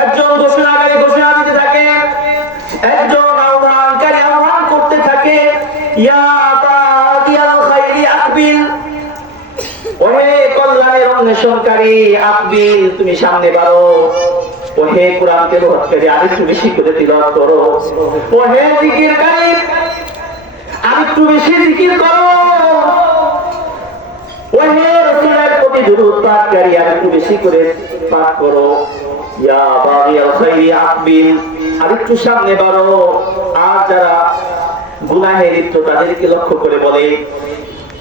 একজন ঘোষণাকারী ঘোষণা দিতে থাকে, একজন আহ্বানকারী আহ্বান করতে থাকে, ইয়া বাগিয়াল খাইরি আকবিল, ওহে কল্যাণের অন্বেষণকারী আকবিল, তুমি সামনে বাড়ো। ওহে কোরআন তেলাওয়াতকারী, আরেকটু বেশি করে তিলাওয়াত করো। ওহে জিকিরকারী, আরেকটু বেশি জিকির করো। ওহে রাসূলের প্রতি দুরূদ পাঠকারী, আরেকটু বেশি করে পাঠ করো। ইয়া বাগিয়াল খাইরি আকবিল, আরেকটু সামনে বাড়ো। আর যারা গুনাহে লিপ্ত তাদেরকে লক্ষ্য করে বলে,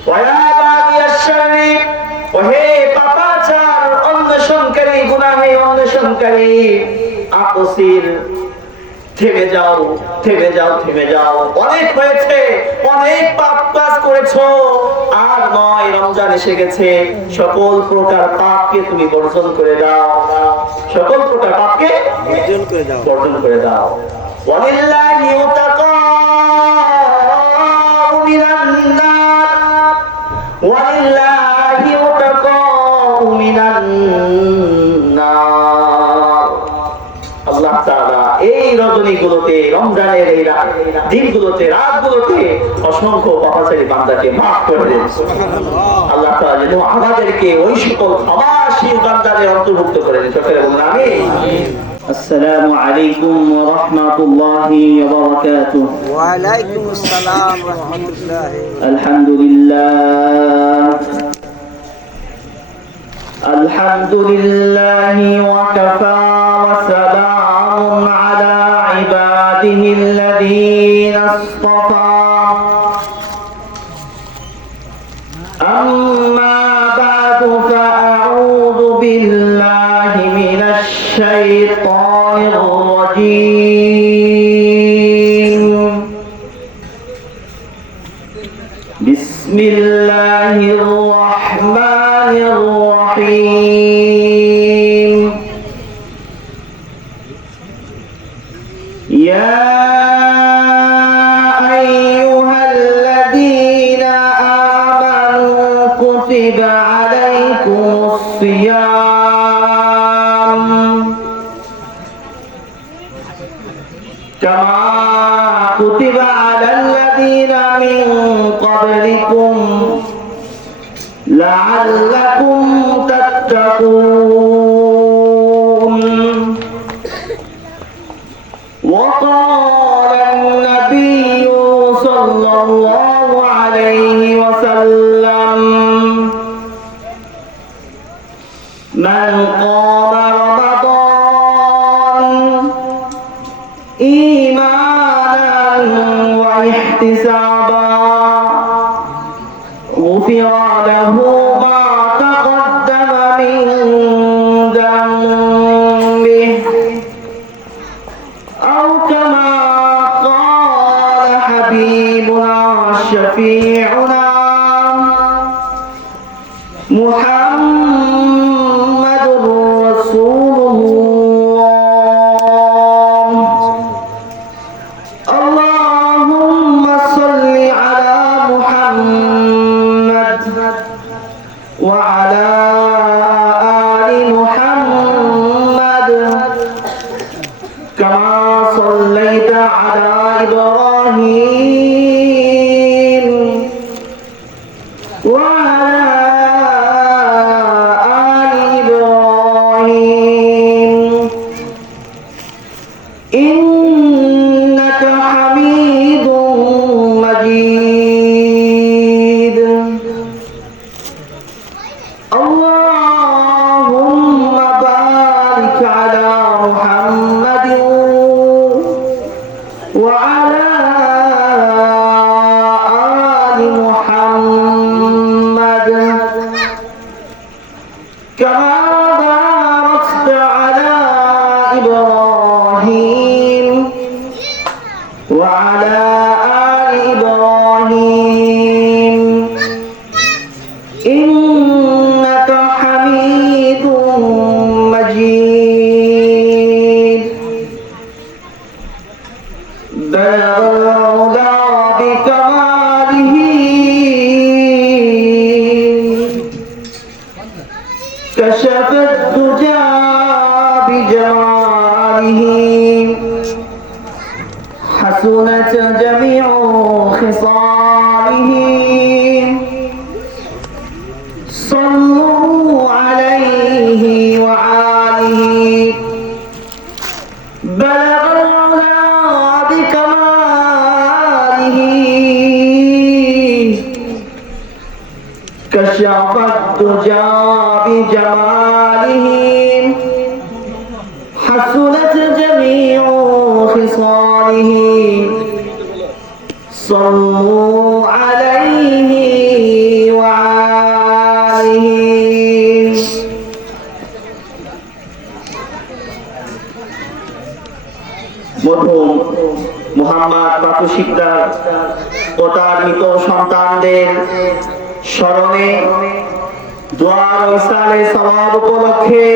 ওয়া বাগিয়াশ শাররি, ওহে পাপাচার অন্বেষণকারী, গুনাহে অন্বেষণকারী, আকসির, থেমে যাও, থেমে যাও, থেমে যাও। অনেক হয়েছে, অনেক পাপ কাজ করেছো, আর নয়, রমজান এসে গেছে। সকল প্রকার পাপকে তুমি বর্জন করে দাও, সকল প্রকার পাপকে বর্জন করে দাও, বর্জন করে দাও। ওয়ালিল্লাহি উতাকাউ মিনান নার, ওয়ালিল্লাহি উতাকাউ মিনান নার। আল্লাহ তাআলা এই রজনীগুলোতে, রমজানের এই দিনগুলোতে, রাতগুলোতে অসংখ্য পাপাচারী বান্দাকে মাফ করে দেন। আল্লাহ তাআলা যেন আমাদেরকে ওই সকল ক্ষমাশীল বান্দাদের অন্তর্ভুক্ত করে দেন। সকলে বলুন আমিন। আসসালামু আলাইকুম ওয়া রাহমাতুল্লাহি ওয়া বারাকাতুহু। ওয়া আলাইকুম আসসালাম ওয়া রাহমাতুল্লাহি। আলহামদুলিল্লাহ, আলহামদুলিল্লাহি ওয়া কাফা ওয়া সালামুন আলা ইবাদিহিল্লাযীনা ইসতাফা। আম্মা বা'দু ফাআউযু বিল্লাহি মিনাশ শাইতানির রাজীম। বিসমিল্লাহির রাহমানির রাহিম। ইয়া আইয়ুহাল্লাযীনা আমানু কুতিবা আলাইকুমুস সিয়াম কামা কুতিবা আলাল্লাযীনা মিন ক্বাবলিকুম লাআল্লাকুম তাত্তাকুন। وقال النبي صلى الله عليه وسلم من قام رمضان إيمانا واحتسابا غفر له ما تقدم من ذنبه أو كما قال حبيبنا شفيعنا محمد رسول الله. اللهم صل على محمد وعلى آل محمد كما صليت على إبراهيم وعلى آل إبراهيم إنك حميد مجيد. اللهم بارك على محمد وعلى آله حسنت جميع خصاله صلوا عليه وآله بلغ العلا بكماله كشف الدجى بجماله حسنت جميع خصاله صلوا عليه وآله মরহুম মুহাম্মদ বাপু শিকদার ও তার মৃত সন্তানদের স্মরণে দোয়া ও ইসালে সওয়াব উপলক্ষে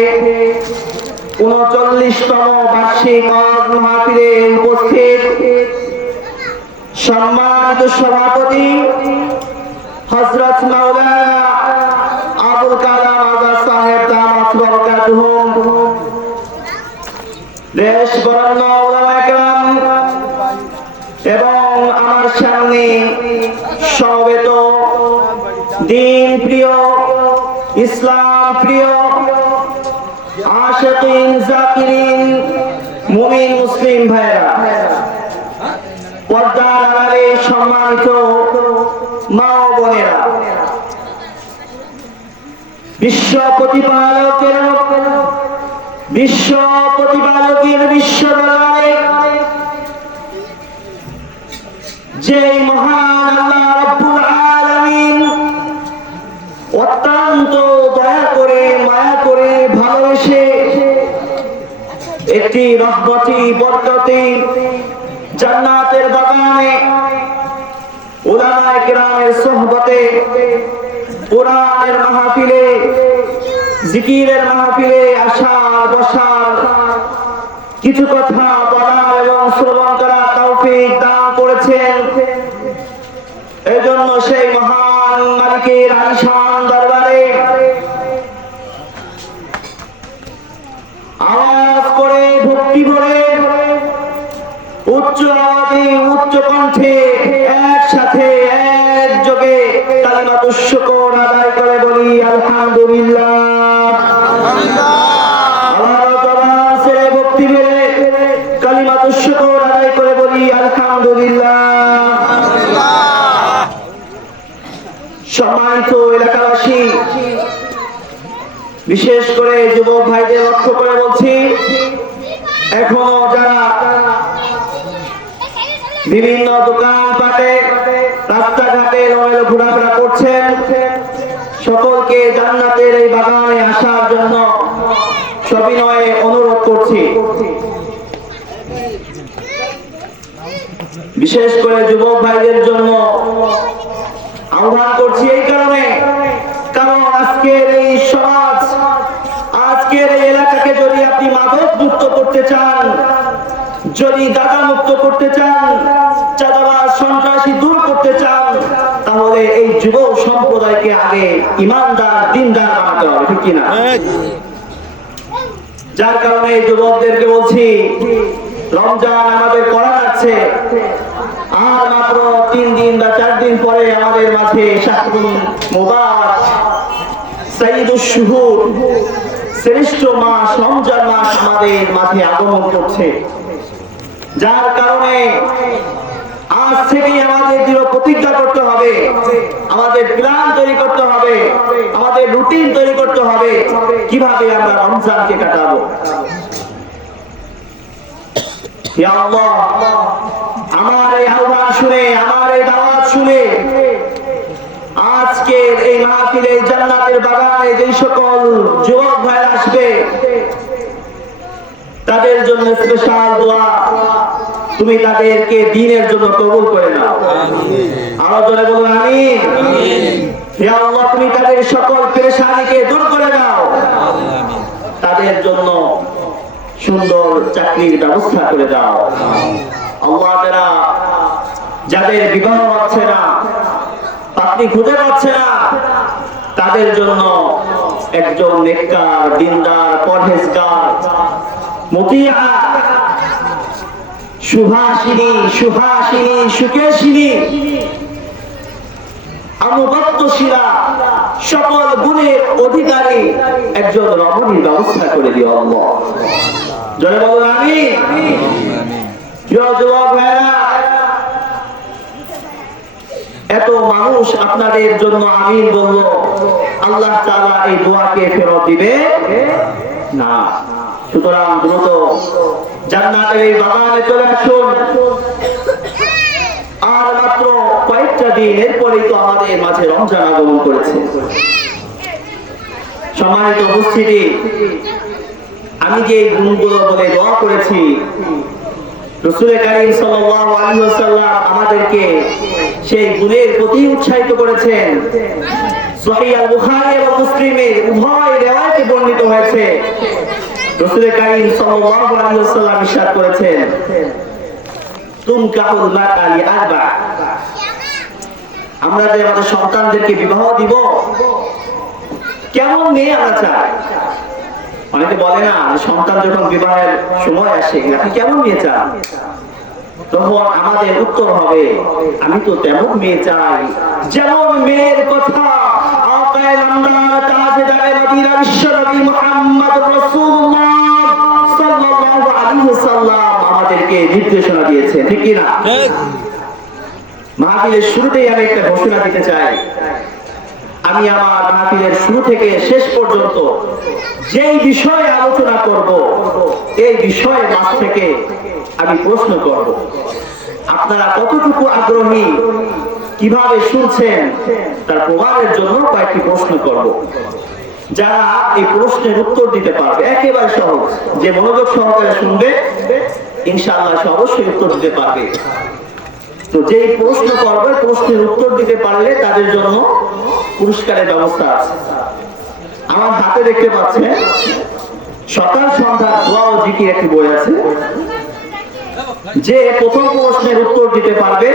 39তম বার্ষিক ওয়াজ মাহফিলে উপস্থিত সম্মানিত সভাপতি হযরত মাওলানা আবুল কালাম আজাদ সাহেব দামাত বরকাতুহুম, দেশ বরেণ্য উলামায়ে কেরাম এবং আমার সামনে সমবেত দ্বীন প্রিয়, ইসলাম প্রিয়, আশিকিন, জাকিরিন, মুমিন মুসলিম ভাইরা, পর্দার আড়ালে সম্মানিত মা ও বোনেরা, বিশ্ব প্রতিপালকের বিশ্বদরবারে যে মহান আল্লাহ রাব্বুল আলামিন অত্যন্ত দয়া করে, মায়া করে, ভালোবেসে একটি রহমতি বরকতি জান্নাতের বাগানে উলামায়ে কেরামের সোহবতে, কোরআনের মাহফিলে, জিকিরের মাহফিলে আসার বসার, কিছু কথা বলার এবং শ্রবণ করার তৌফিক দান করেছেন। এজন্য সেই মহান মালিকের আলিশান দরবারে আওয়াজ করে, ভক্তি ভরে, উচ্চ আওয়াজে, উচ্চ কণ্ঠে, একসাথে একযোগে কালিমাতুশ শুকর আদায় করে বলি আলহামদুলিল্লাহ। আমার জবান ছেড়ে ভক্তি ভরে কালিমাতুশ শুকর আদায় করে বলি আলহামদুলিল্লাহ। সম্মানিত এলাকাবাসী, বিশেষ করে যুবক ভাইদের লক্ষ্য করে বলছি, এখনো যারা বিভিন্ন দোকানপাটে, রাস্তাঘাটে ঘোরাফেরা করছেন, সকলকে জান্নাতের এই বাগানে আসার জন্য সবিনয়ে অনুরোধ করছি। বিশেষ করে যুবক ভাইদের জন্য আহ্বান করছি এই কারণে, কারণ আজকের এই সমাজ, আজকের এই এলাকাকে যদি আপনি মাদক মুক্ত করতে চান, যদি দাদা মুক্ত করতে চান, চাঁদাবাজ সন্ত্রাসী দূর করতে চান, তাহলে এই যুব সম্প্রদায়কে আগে ইমানদার, দিনদার বানাতে হবে, ঠিক কিনা? যার কারণে যুবকদেরকে বলছি, রমজান আমাদের করা যাচ্ছে, আর মাত্র 3 দিন বা 4 দিন পরে আমাদের মাঝে শাহরুল মুবারক, সাইয়্যিদুশ শুহুর, শ্রেষ্ঠ মাস রমজান মাস আমাদের মাঝে আগমন করছে। যার কারণে আজ থেকেই আমাদের দৃঢ় প্রতিজ্ঞা করতে হবে, আমাদের প্ল্যান তৈরি করতে হবে, আমাদের রুটিন তৈরি করতে হবে, কিভাবে আমরা রমজানকে কাটাবো। ইয়া আল্লাহ, আমার এই আহ্বান শুনে, আমার এই দাওয়াত শুনে আজকে এই মাহফিলে, জান্নাতের বাগানে যে সকল যুবক ভাই আসবে, তাদের জন্য স্পেশাল দোয়া, তুমি তাদেরকে দ্বীনের জন্য কবুল করে নাও। আরো জোরে বলুন আমিন। হে আল্লাহ, তুমি তাদের সকল পেরেশানিকে দূর করে দাও, তাদের জন্য সুন্দর চাকরির ব্যবস্থা করে দাও। আল্লাহ, যাদের বিবাহ হচ্ছে না, পাত্রী খুঁজে পাচ্ছে না, তাদের জন্য একজন নেককার, দিনদার, পরহেজগার, মুতিয়া, সুভাষিনী, সুহাসিনী, সুকেশিনী, অনুগত্যশীলা, সকল গুণের অধিকারী একজন রমণীর ব্যবস্থা করে দিও আল্লাহ। জয় বলুন আমিন। প্রিয় যুবক ভাইরা, এত মানুষ আপনাদের জন্য আমিন বলল, আল্লাহ তাআলা এই দোয়াকে ফেরত দিবে না। সুতরাং দ্রুত জান্নাতের এই বাগানে চলে আসুন। আর মাত্র কয়েকটা দিন, এরপরেই তো আমাদের মাঝে রমজান আগমন করেছে। সম্মানিত উপস্থিতি, আমি যে গুণগুলো বলে দোয়া করেছি, রাসূল কারীম সাল্লাল্লাহু আলাইহি ওয়াসাল্লাম আমাদেরকে সেই গুণের প্রতি উৎসাহিত করেছেন। সহিহ আল বুখারী এবং মুসলিমে উভয় রিওয়ায়াতে বর্ণিত হয়েছে, রাসূল কারীম সাল্লাল্লাহু আলাইহি ওয়াসাল্লাম ইরশাদ করেছেন, তুনকাহুল মারআ লিআরবা। আমরা যে আমাদের সন্তানদেরকে বিবাহ দিব, কেমন মেয়ে আমরা চাই? অনেকে বলে না, সন্তান যখন বিবাহের সময় আসে, আপনি কেমন মেয়ে চান? তখন আমাদের উত্তর হবে, আমি তো তেমন মেয়ে চাই যেমন মেয়ের কথা আকায়ে নামদার তাজদারে মদিনা বিশ্বনবী মুহাম্মদ রাসূলুল্লাহ সাল্লাল্লাহু আলাইহি ওয়াসাল্লাম আমাদেরকে নির্দেশনা দিয়েছেন, ঠিক কি না? মাহফিলের শুরুতেই আমি একটা ঘোষণা দিতে চাই। আমি আমার মাহফিলের শুরু থেকে শেষ পর্যন্ত যেই বিষয়ে আলোচনা করব, এই বিষয়ের মাঝ থেকে আমি প্রশ্ন করব। আপনারা কতটুকু আগ্রহী, কিভাবে শুনছেন, তার প্রমাণের জন্য কয়েকটি প্রশ্ন করব। যারা এই প্রশ্নের উত্তর দিতে পারবে, একেবারে সহজ, যে মনোযোগ সহকারে শুনবে, ইনশাআল্লাহ সে অবশ্যই উত্তর দিতে পারবে। তো যেই প্রশ্ন করবে, প্রশ্নের উত্তর দিতে পারলে তাদের জন্য পুরস্কারের ব্যবস্থা আছে। আমার হাতে দেখতে পাচ্ছেন সকাল সন্ধ্যা দোয়া ও জিকির একটি বই আছে। যে প্রথম প্রশ্নের উত্তর দিতে পারবে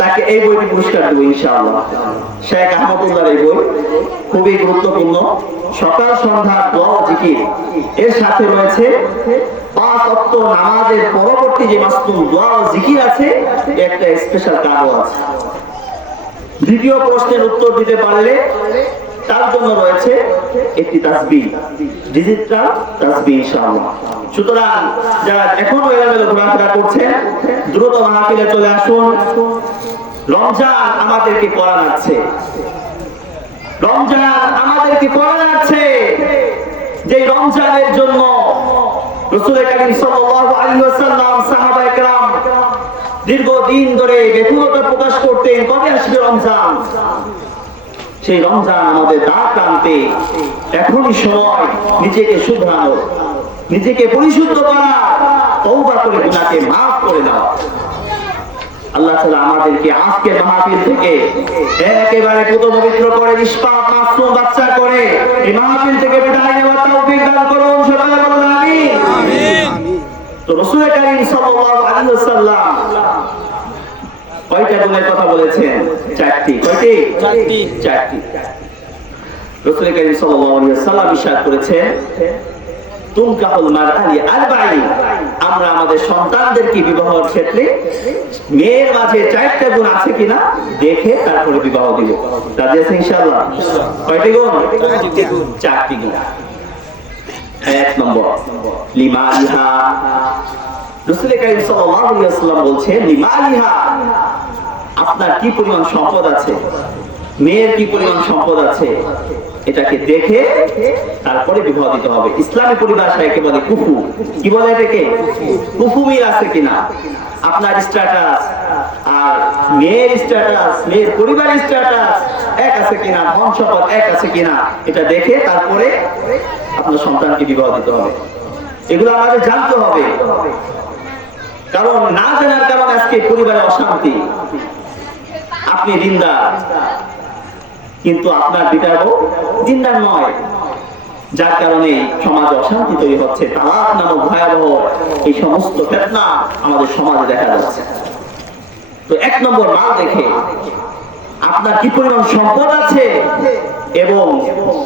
তাকে এই বইটি পুরস্কার দেব ইনশাআল্লাহ। শেখ আহমদুল্লাহর এই বই খুবই গুরুত্বপূর্ণ। সকাল সন্ধ্যা দোয়া ও জিকির, এর সাথে রয়েছে 5 ওয়াক্ত নামাজের পরবর্তী যে মাসনুন দোয়া ও জিকির আছে, একটা স্পেশাল গানও আছে। দ্বিতীয় প্রশ্নের উত্তর দিতে পারলে তার জন্য রয়েছে একটি তাসবিহ, ডিজিটাল তাসবিহ ইনশাআল্লাহ। সুতরাং যারা এখনো এলোমেলো ঘোরাফেরা করছেন, দ্রুত মাহফিলে চলে আসুন। রমজান আমাদেরকে কোরআন আছে, রমজান আমাদেরকে কোরআন আছে। যে রমজানের জন্য রাসূল কারীম সাল্লাল্লাহু আলাইহি ওয়াসাল্লাম, সাহাবায়ে কেরাম দীর্ঘদিন ধরে ব্যাকুলতা প্রকাশ করতেন, কবে আসবে রমজান। সেই রমজান আমাদের দ্বার প্রান্তে, এখনই সময় নিজেকে শুধরানো, নিজেকে পরিশুদ্ধ করা, তওবা করে গুনাহকে মাফ করে দেওয়া। আল্লাহ তাআলা আমাদেরকে আজকের মাহফিল থেকে একেবারে পুত পবিত্র করে, নিষ্পাপ মাসুম বাচ্চা করে এই মাহফিল থেকে বিদায় নেওয়ার তৌফিক দান করুন। সবাই বলুন আমিন। তো রাসূল কারীম সাল্লাল্লাহু আলাইহি ওয়াসাল্লাম কয়টা গুণের কথা বলেছেন? 4টি। কয়টি? 4টি। রাসূল কারীম সাল্লাল্লাহু আলাইহি ওয়াসাল্লাম ইরশাদ করেছেন, তুনকাহুল মারআ লিআরবাঈন। আমরা আমাদের সন্তানদেরকে বিবাহের ক্ষেত্রে মেয়ের মাঝে 4টা গুণ আছে কিনা দেখে তারপরে বিবাহ দিব। রাজি আছেন ইনশাআল্লাহ? কয়টি গুণ? 4টি গুণ। 1 নম্বর, লিমালিহা। রাসূল কারীম সাল্লাল্লাহু আলাইহি ওয়াসাল্লাম বলছেন, লিমালিহা, আপনার কি পরিমাণ সম্পদ আছে, মেয়ের কি পরিমাণ সম্পদ আছে, এটাকে দেখে তারপরে বিবাহ দিতে হবে। ইসলামী পরিভাষায় একে বলে কুফু। কি বলে এটাকে? কুফু মিল আছে কিনা, আপনার স্ট্যাটাস আর মেয়ের স্ট্যাটাস, মেয়ের পরিবারের স্ট্যাটাস এক আছে কিনা, ধন সম্পদ এক আছে কিনা, এটা দেখে তারপরে আপনার সন্তানকে বিবাহ দিতে হবে। এগুলো আমাদের জানতে হবে, কারণ না জানার কারণে আজকে পরিবারে অশান্তি। আপনি দিনদার, কিন্তু আপনার বিটার দিনদার নয়, যার কারণে সমাজে অশান্তি তৈরি হচ্ছে। তালাক নামক ভয়াবহ এই সমস্ত ফিতনা আমাদের সমাজে দেখা যাচ্ছে। তো 1 নম্বর মাল দেখে আপনার কি পরিমাণ সম্পদ আছে এবং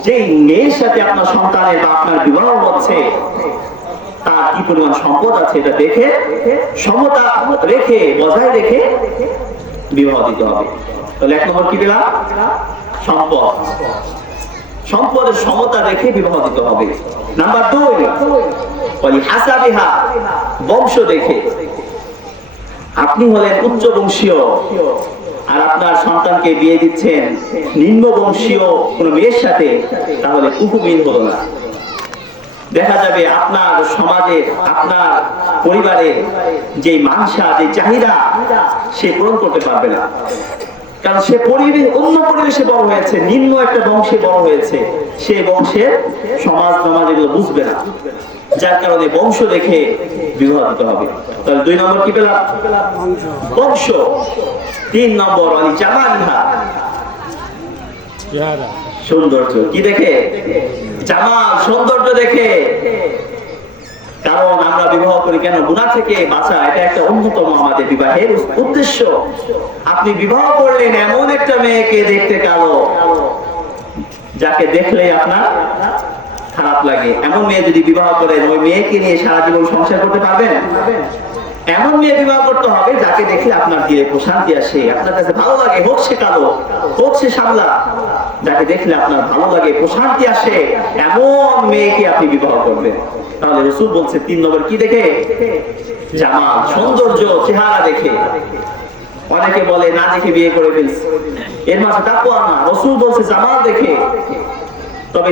যেই মেয়ের সাথে আপনার সন্তানের বা আপনার বিবাহ হচ্ছে কি পরিমাণ সম্পদ আছে এটা দেখে সমতা রেখে বজায় রেখে বিবাহ দিতে হবে। তাহলে 1 নম্বর কি পেলাম? সম্পদ, সম্পদের সমতা রেখে বিবাহ দিতে হবে। নাম্বার 2 হাসাবিহা, বংশ দেখে। আপনি হলেন উচ্চ বংশীয় আর আপনার সন্তানকে বিয়ে দিচ্ছেন নিম্ন বংশীয় কোন মেয়ের সাথে, তাহলে কুকুমিন হলো না। দেখা যাবে আপনার সমাজের আপনার পরিবারের যে মানসা যে চাহিদা সে পূরণ করতে পারবে না, কারণ সে অন্য পরিবেশে বড় হয়েছে, নিম্ন একটা বংশে বড় হয়েছে, সে বংশের সমাজ সমাজ এগুলো বুঝবে না, যার কারণে বংশ দেখে বিবাহ দিতে হবে। তাহলে 2 নম্বর কি পেলাম? বংশ। 3 নম্বর জামালিহা, সৌন্দর্য। কি দেখে? জামাল, সৌন্দর্য দেখে। কারণ আমরা বিবাহ করি কেন? গুনাহ থেকে বাঁচা, এটা একটা অন্যতম আমাদের বিবাহের উদ্দেশ্য। আপনি বিবাহ করলেন এমন একটা মেয়েকে দেখতে কালো, যাকে দেখলে আপনার খারাপ লাগে। এমন মেয়ে যদি বিবাহ করেন, ওই মেয়েকে নিয়ে সারা জীবন সংসার করতে পারবেন? এমন মেয়ে বিবাহ করতে হবে যাকে দেখে আপনার দিলে প্রশান্তি আসে, আপনার কাছে ভালো লাগে, হোক সে কালো হোক সে সামলা, যাকে দেখলে আপনার ভালো লাগে প্রশান্তি আসে, এমন মেয়েকে আপনি বিবাহ করবেন। তাহলে রাসূল বলছে 3 নম্বর কি দেখে? জামাল, সৌন্দর্য, চেহারা দেখে। অনেকে বলে না দেখে বিয়ে করে ফেলছে, এর মাঝে তাকওয়া না। রাসূল বলছে জামাল দেখে। তবে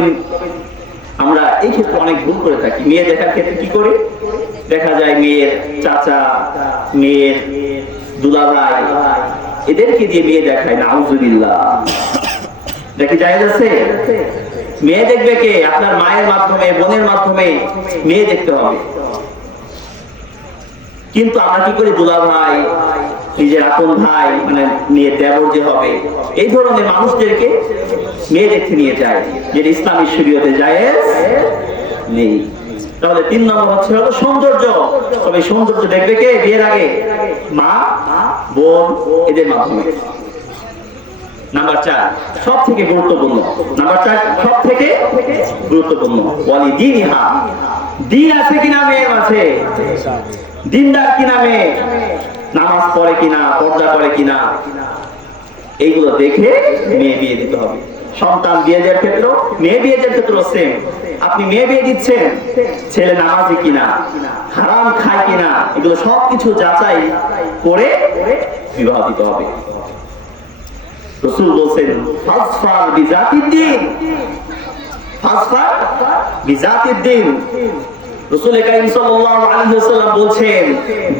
আমরা এই ক্ষেত্রে অনেক ভুল করে থাকি। মেয়ে দেখার ক্ষেত্রে কি করি? দেখা যায় মেয়ের চাচা, মেয়ের দুলাভাই, এদেরকে দিয়ে মেয়ে দেখায়। নাউজুবিল্লাহ। দেখি জায়েজ আছে? মেয়ে দেখবে কে? আপনার মায়ের মাধ্যমে, বোনের মাধ্যমে মেয়ে দেখতে হবে। কিন্তু আমরা কি করি? দুলাভাই, নিজের আপন ভাই, মানে মেয়ের দেবর যে হবে, এই ধরনের মানুষদেরকে মেয়ে দেখতে নিয়ে যায়, যেটা ইসলামী শরীয়তে জায়েজ নেই। তাহলে 3 নম্বর হচ্ছে হলো সৌন্দর্য। তবে সৌন্দর্য দেখবে কে বিয়ের আগে? মা, বোন, এদের মাধ্যমে। নাম্বার 4 সব থেকে গুরুত্বপূর্ণ। নাম্বার 4 সব থেকে গুরুত্বপূর্ণ, ওয়ালি দিনহা, দিন আছে কিনা মেয়ের মাঝে, দিনদার কিনা মেয়ে, নামাজ পড়ে কিনা, পর্দা করে কিনা, এইগুলো দেখে মেয়ে বিয়ে দিতে হবে। সন্তান বিয়ে দেওয়ার ক্ষেত্রে, মেয়ে বিয়ে দেওয়ার ক্ষেত্রে সেম। আপনি মেয়ে বিয়ে দিচ্ছেন, ছেলে নামাজি কিনা, হারাম খায় কিনা, এগুলো সবকিছু যাচাই করে বিবাহ দিতে হবে। রাসূল বলেন ফাসফার বিজাতিদ দ্বীন, ফাসফার বিজাতিদ দ্বীন। রাসূল কারীম সাল্লাল্লাহু আলাইহি ওয়াসাল্লাম বলেন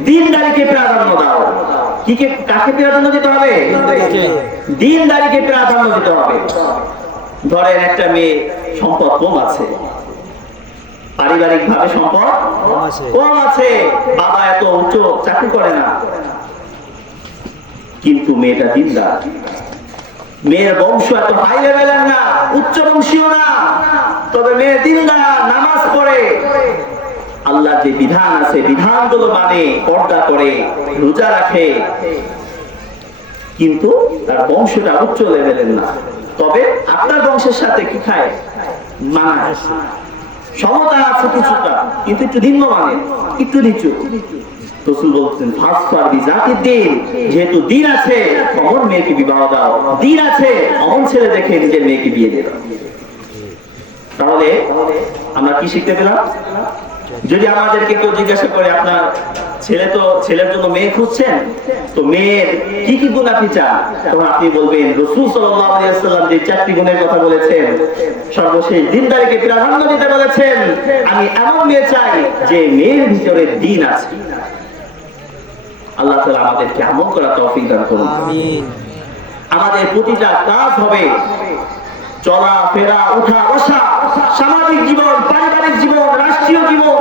দ্বীনদারিকে প্রাধান্য দাও। কাকে প্রাধান্য দিতে হবে? দ্বীনদারিকে প্রাধান্য দিতে হবে। ধরেন একটা মেয়ে সম্পদ কম আছে, পারিবারিক ভাবে সম্পদ কম আছে, বাবা এত উচ্চ চাকরি করে না, কিন্তু মেয়েটা দ্বীনদার, মেয়ের বংশ এত হাই লেভেলের না, উচ্চ বংশীয় না, তবে মেয়ে দ্বীনদার, নামাজ পড়ে, আল্লাহ যে বিধান আছে বিধানগুলো মানে, পর্দা করে, রোজা রাখে, কিন্তু তার বংশটা উচ্চ লেভেলের না। তবে আপনার বংশের সাথে কি খায়? মানায়, সমতা আছে কিছুটা, কিন্তু একটু নিম্ন মানে, একটু নিচু। রাসূল বলছেন ফাসফার বিজাতিদ দ্বীন, যেহেতু দ্বীন আছে অমন মেয়েকে বিবাহ দাও, দ্বীন আছে অমন ছেলে দেখে নিজের মেয়েকে বিয়ে দিয়ে দাও। তাহলে আমরা কি শিখতে পেলাম? যদি আমাদেরকে কেউ জিজ্ঞাসা করে আপনার ছেলে তো, ছেলের জন্য মেয়ে খুঁজছেন, তো মেয়ের কি কি গুণ আপনি চান, তখন আপনি বলবেন রাসূল সাল্লাল্লাহু আলাইহি ওয়াসাল্লাম যে 4টি গুণের কথা বলেছেন, সর্বশেষ দ্বীনদারিকে প্রাধান্য দিতে বলেছেন। আমি এমন মেয়ে চাই যে মেয়ের ভিতরে দ্বীন আছে। আল্লাহ তাআলা আমাদেরকে আমল করার তৌফিক দান করুন। আমিন। আমাদের প্রতিটা কাজ হবে চলা ফেরা, উঠা বসা, সামাজিক জীবন, পারিবারিক জীবন, রাষ্ট্রীয় জীবন,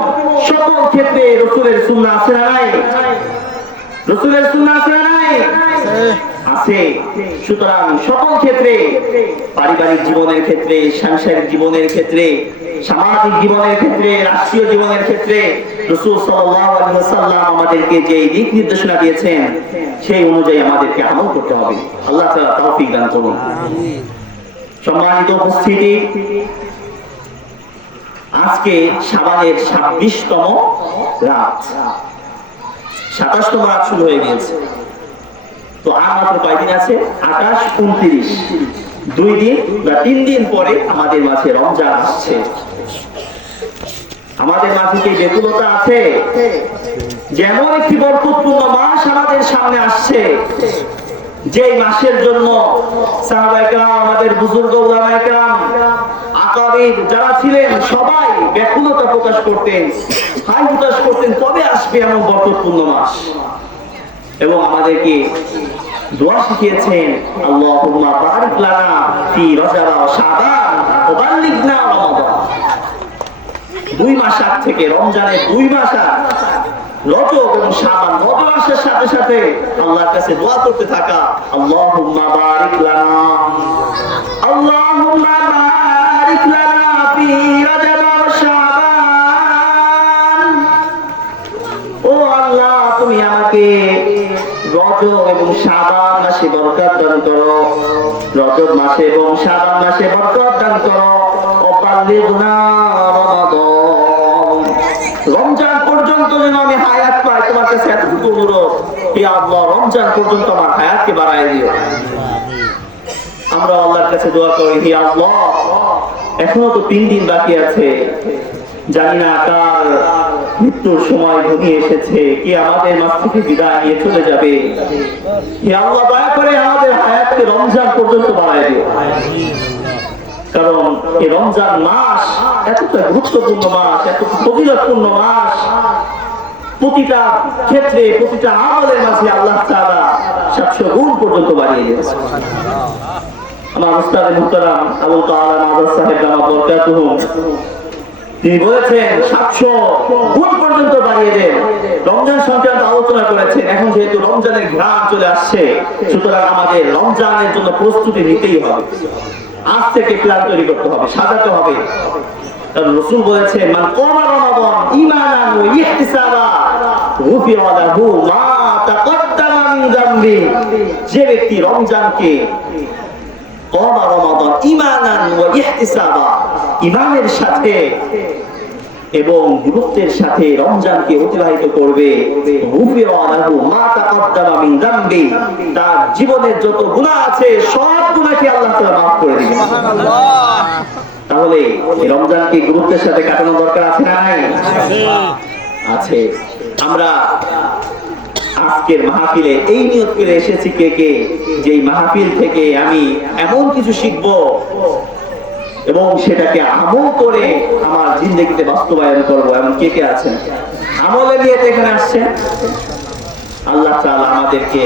সকল ক্ষেত্রে রাসূলের সুন্নাহ আছে না নাই? রাসূলের সুন্নাহ আছে না নাই? আছে। সুতরাং সকল ক্ষেত্রে, পারিবারিক জীবনের ক্ষেত্রে, সাংসারিক জীবনের ক্ষেত্রে, সামাজিক জীবনের ক্ষেত্রে, রাষ্ট্রীয় জীবনের ক্ষেত্রে রাসূল সাল্লাল্লাহু আলাইহি ওয়াসাল্লাম আমাদেরকে যে দিক নির্দেশনা দিয়েছেন সেই অনুযায়ী আমাদেরকে আমল করতে হবে। আল্লাহ তাআলা তৌফিক দান করুন। আমিন। সম্মানিত উপস্থিতি, আজকে শাবানের 26তম রাত, 27তম রাত শুরু হয়ে গিয়েছে। তো আর মাত্র কয়দিন আছে? 28, 29, 2 দিন বা 3 দিন পরে আমাদের মাঝে রমজান আসছে। আমাদের মাঝে কি বেকুলতা আছে? যেমন একটি বরকতপূর্ণ মাস আমাদের সামনে আসছে, যে মাসের জন্য সাহাবায়ে কেরাম, আমাদের বুজুর্গ উলামায়ে কেরাম, আকাবির যারা ছিলেন সবাই ব্যাকুলতা প্রকাশ করতেন, হাই হুতাশ করতেন, কবে আসবে এমন বরকতপূর্ণ মাস। এবং আমাদেরকে দোয়া শিখিয়েছেন, আল্লাহুম্মা বারিক লানা ফি রজব ওয়া শাবান ওয়া বাল্লিগনা রমাদান। 2 মাস আগ থেকে, রমজানের 2 মাস আগ, রজব এবং শাবান, রজব মাসের সাথে সাথে আল্লাহর কাছে দোয়া করতে থাকা, আল্লাহুম্মা বারিক লানা, আল্লাহুম্মা বারিক লানা ফি রজব ওয়া শাবান। ও আল্লাহ, তুমি আমাকে রজব এবং শাবান মাসে বরকত দান করো, রজব মাসে এবং শাবান মাসে বরকত দান করো। ও বাল্লিগনা রমাদান, রমজান পর্যন্ত যেন আমি হায়াত পাই। তোমার কাছে এতটুকু অনুরোধ, হে আল্লাহ, রমজান পর্যন্ত আমার হায়াতকে বাড়ায় দিও। আমরা আল্লাহর কাছে দোয়া করি, হে আল্লাহ, এখনো তো 3 দিন বাকি আছে, জানি না কার মৃত্যুর সময় ঘনিয়ে এসেছে, কি আমাদের মাঝ থেকে বিদায় নিয়ে চলে যাবে। হে আল্লাহ, দয়া করে আমাদের হায়াতকে রমজান পর্যন্ত বাড়ায় দিও। কারণ এই রমজান মাস এতটা গুরুত্বপূর্ণ মাস, এত ফজিলতপূর্ণ মাস, প্রতিটা ক্ষেত্রে, প্রতিটা আমলের মাঝে আল্লাহ তাআলা 700 গুণ পর্যন্ত বাড়িয়ে দিয়েছেন। আমার উস্তাদ মুহতারাম আবুল কালাম আজাদ সাহেব দামাত বরকাতুহু, তিনি বলেছেন 700 গুণ পর্যন্ত বাড়িয়ে দেন। রমজান সংক্রান্ত আলোচনা করেছেন। এখন যেহেতু রমজানের ঘ্রাণ চলে আসছে, সুতরাং আমাদের রমজানের জন্য প্রস্তুতি নিতেই হবে। আজ থেকে প্ল্যান তৈরি করতে হবে, সাজাতে হবে। কারণ রাসূল বলেছেন, মান কামা রমাদান ঈমানান ওয়া ইহতিসাবান গুফিরা লাহু মা তাকদ্দামা মিন যামবি। যে ব্যক্তি রমজানকে কামা রমাদান ঈমানান ওয়া ইহতিসাবান, ঈমানের সাথে এবং গুরুত্বের সাথে রমজানকে অতিবাহিত করবে, গুফিরা লাহু মা তাকদ্দামা মিন যামবি, তার জীবনের যত গুনাহ আছে সব গুনাহকে আল্লাহ তাআলা মাফ করে দিবেন। সুবহানাল্লাহ। তাহলে এই রমজানকে গুরুত্বের সাথে কাটানো দরকার আছে না নাই? আছে। আমরা আজকের মাহফিলে এই নিয়ত করে এসেছি কে কে, যে এই মাহফিল থেকে আমি এমন কিছু শিখব এবং সেটাকে আমল করে আমার জিন্দেগিতে বাস্তবায়ন করব। এমন কে কে আছেন? আমলে নিয়ে এখানে আসছেন। আল্লাহ তাআলা আমাদেরকে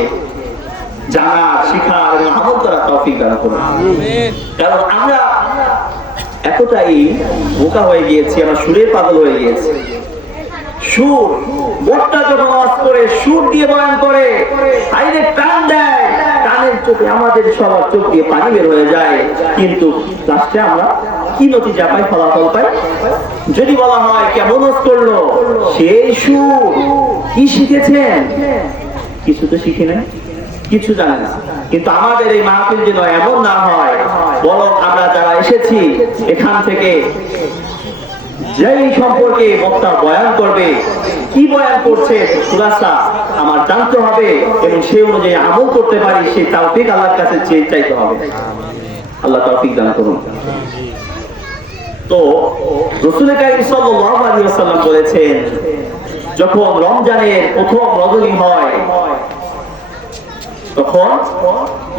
জানা, শিখা এবং আমল করার তৌফিক দান করুন। কারণ আমরা এতটাই বোকা হয়ে গিয়েছি, আমরা সুরের পাগল হয়ে গিয়েছি। সুর, বক্তা যখন ওয়াজ করে সুর দিয়ে বয়ান করে, আইনে টান দেয়, টানের চোখে আমাদের সবার চোখ দিয়ে পানি বের হয়ে যায়। কিন্তু লাস্টে আমরা কি নতিজা পাই, ফলাফল পাই? যদি বলা হয় কেমন ওয়াজ করলো, সেই সুর কি শিখেছেন? কিছু তো শিখে নাই, কিছু জানে না। কিন্তু আমাদের এই মাহফিল যেন এমন না হয়, বরং আমরা যারা এসেছি এখান থেকে যেই সম্পর্কে বক্তা বয়ান করবে, কি বয়ান করছে খুলাসা আমার জানতে হবে এবং সেই অনুযায়ী আমল করতে পারি, সেই তৌফিক আল্লাহর কাছে চাইতে হবে। আল্লাহ তৌফিক দান করুন। তো রাসূল কারীম সাল্লাল্লাহু আলাইহি ওয়াসাল্লাম বলেছেন, যখন রমজানের প্রথম রজনী হয়, তখন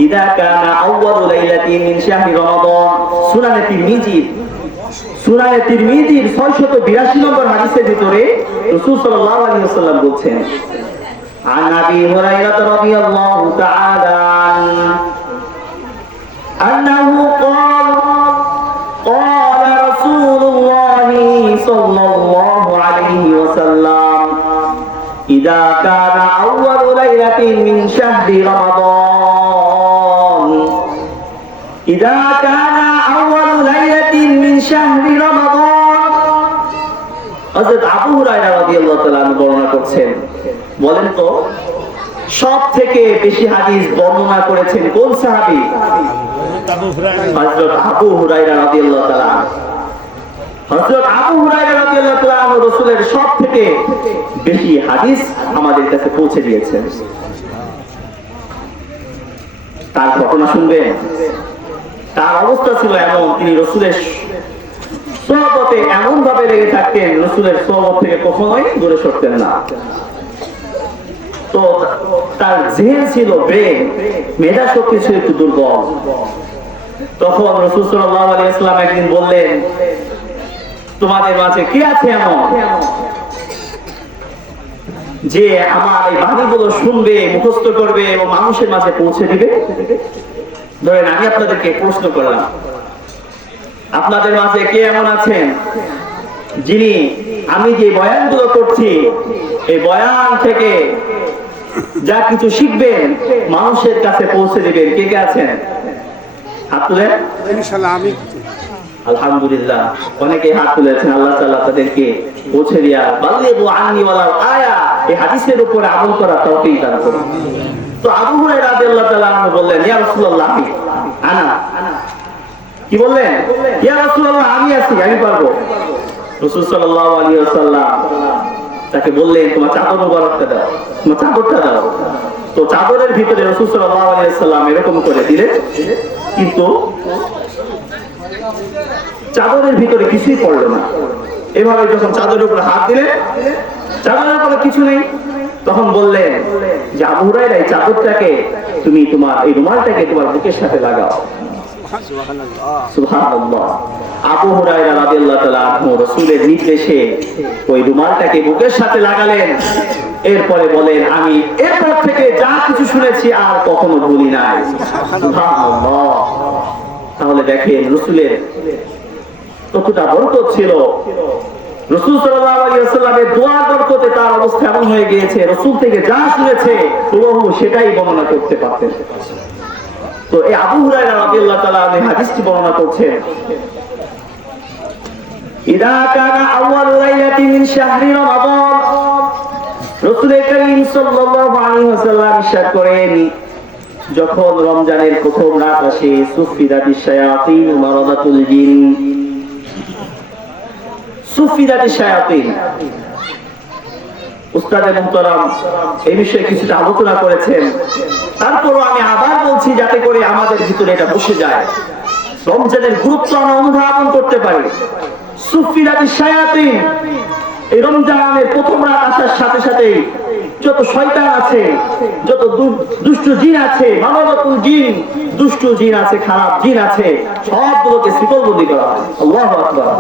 ইদা কানা আউয়ালু লাইলাতিন মিন শাহরি রমাদান, সুনানে তিরমিজির 682 নম্বর হাদিসের ভিতরে রাসূল সাল্লাল্লাহু আলাইহি ওয়াসাল্লাম বলেন, আন আবি হুরায়রা রাদিয়াল্লাহু তাআলা আন্নাহু ক্বালা রাসূলুল্লাহ সাল্লাল্লাহু আলাইহি ওয়াসাল্লাম ইদা কানা আউয়ালু লাইলাতিন মিন শাহরি রমাদান, ইদা কানা আউয়ালু লাইলাতিন মিন শাহরি রমাদান। হযরত আবু হুরায়রা রাদিয়াল্লাহু তাআলা বর্ণনা করছেন। বলেন তো, সব থেকে বেশি হাদিস বর্ণনা করেছেন কোন সাহাবী? হযরত আবু হুরায়রা রাদিয়াল্লাহু তাআলা। হযরত আবু হুরায়রা রাদিয়াল্লাহু তাআলা আনহু রাসূলের সবথেকে বেশি হাদিস আমাদের কাছে পৌঁছে দিয়েছেন। তার ঘটনা শুনবেন। তার অবস্থা ছিল এমন, তিনি রাসূলের সোহবতে এমন ভাবে লেগে থাকতেন, রাসূলের সোহবত থেকে কখনোই দূরে সরতেন না। তো তার জেহেন ছিল ব্রেন, মেধা শক্তি ছিল একটু দুর্বল। তখন রাসূল সাল্লাল্লাহু আলাইহি ওয়াসাল্লাম একদিন বললেন, তোমাদের মাঝে কে আছে এমন যে আমার এই বাণীগুলো শুনবে, মুখস্থ করবে এবং মানুষের মাঝে পৌঁছে দিবে? ধরেন আমি আপনাদেরকে প্রশ্ন করলাম, আপনাদের মাঝে কে এমন আছেন যিনি আমি যে বয়ানগুলো করছি এই বয়ান থেকে যা কিছু শিখবেন মানুষের কাছে পৌঁছে দিবেন? কে কে আছেন? হাত তুলেন। ইনশাআল্লাহ আমি আলহামদুলিল্লাহ, অনেকে হাত তুলেছেন। আল্লাহ তাআলা তাদেরকে পৌঁছে দিয়া বাল্লিগু আন্নি ওয়ালাউ আয়া এই হাদিসের উপরে আমল করার তৌফিক দান করুন। তো আবু হুরায়রা রাদিয়াল্লাহু তাআলা আনহু বললেন, ইয়া রাসূলুল্লাহ, আনা। কি বললেন? ইয়া রাসূলুল্লাহ, আমি আছি, আমি পারবো। রাসূল সাল্লাল্লাহু আলাইহি ওয়াসাল্লাম তাকে বললেন, তোমার চাদর মুবারকটা দাও, তোমার চাদরটা দাও। তো চাদরের ভিতরে রাসূল সাল্লাল্লাহু আলাইহি ওয়াসাল্লাম এরকম করে দিলেন, কিন্তু চাদরের ভিতরে কিছুই পড়লো না। এভাবে যখন চাদরের উপরে হাত দিলেন, চাদরের উপরে কিছু নেই। তখন বললেন যে আবু হুরায়রা, এই চাদরটাকে তুমি তোমার এই রুমালটাকে তোমার বুকের সাথে লাগাও। সুবহানাল্লাহ। সুবহানাল্লাহ। আবু হুরায়রা রাদিয়াল্লাহু তাআলা আনহু রাসূলের নির্দেশে ওই রুমালটাকে বুকের সাথে লাগালেন। এরপরে বলেন, আমি এরপর থেকে যা কিছু শুনেছি আর কখনো ভুলি নাই। সুবহানাল্লাহ। তাহলে দেখেন রাসূলের কতটা বরকত ছিল। রাসূল সাল্লাল্লাহু আলাইহি ওয়াসাল্লামের দোয়ার বরকতে তার অবস্থা এমন হয়ে গিয়েছে, রাসূল থেকে যা শুনেছে হুবহু সেটাই বর্ণনা করতে পারতেন। তো এই আবু হুরায়রা রাদিয়াল্লাহু তাআলা এই হাদিসটি বর্ণনা করছেন, ইদা কানা আউয়াল লাইলাতি মিন শাহরি রমাদান, রাসূল করিম সাল্লাল্লাহু আলাইহি ওয়াসাল্লাম ইরশাদ করেন, যখন রমজানের প্রথম রাত আসে, সুফিদাতিশ শায়াতিন মারাদাতুল জিন। সুফিদাতিশ শায়াতিন, উস্তাদে মুহতারাম এই বিষয়ে কিছুটা আলোচনা করেছেন। তারপরও আমি আবার বলছি যাতে করে আমাদের ভিতরে এটা বসে যায়, রমজানের গুরুত্ব আমরা অনুধাবন করতে পারি। সুফিদাতিশ শায়াতিন, এই রমজানের প্রথম রাত আসার সাথে সাথে যত শয়তান আছে, যত দুষ্ট জিন আছে, মানবতুল জিন, দুষ্ট জিন আছে, খারাপ জিন আছে, সবগুলোকে শিকলবন্দি করা হয়। আল্লাহু আকবার।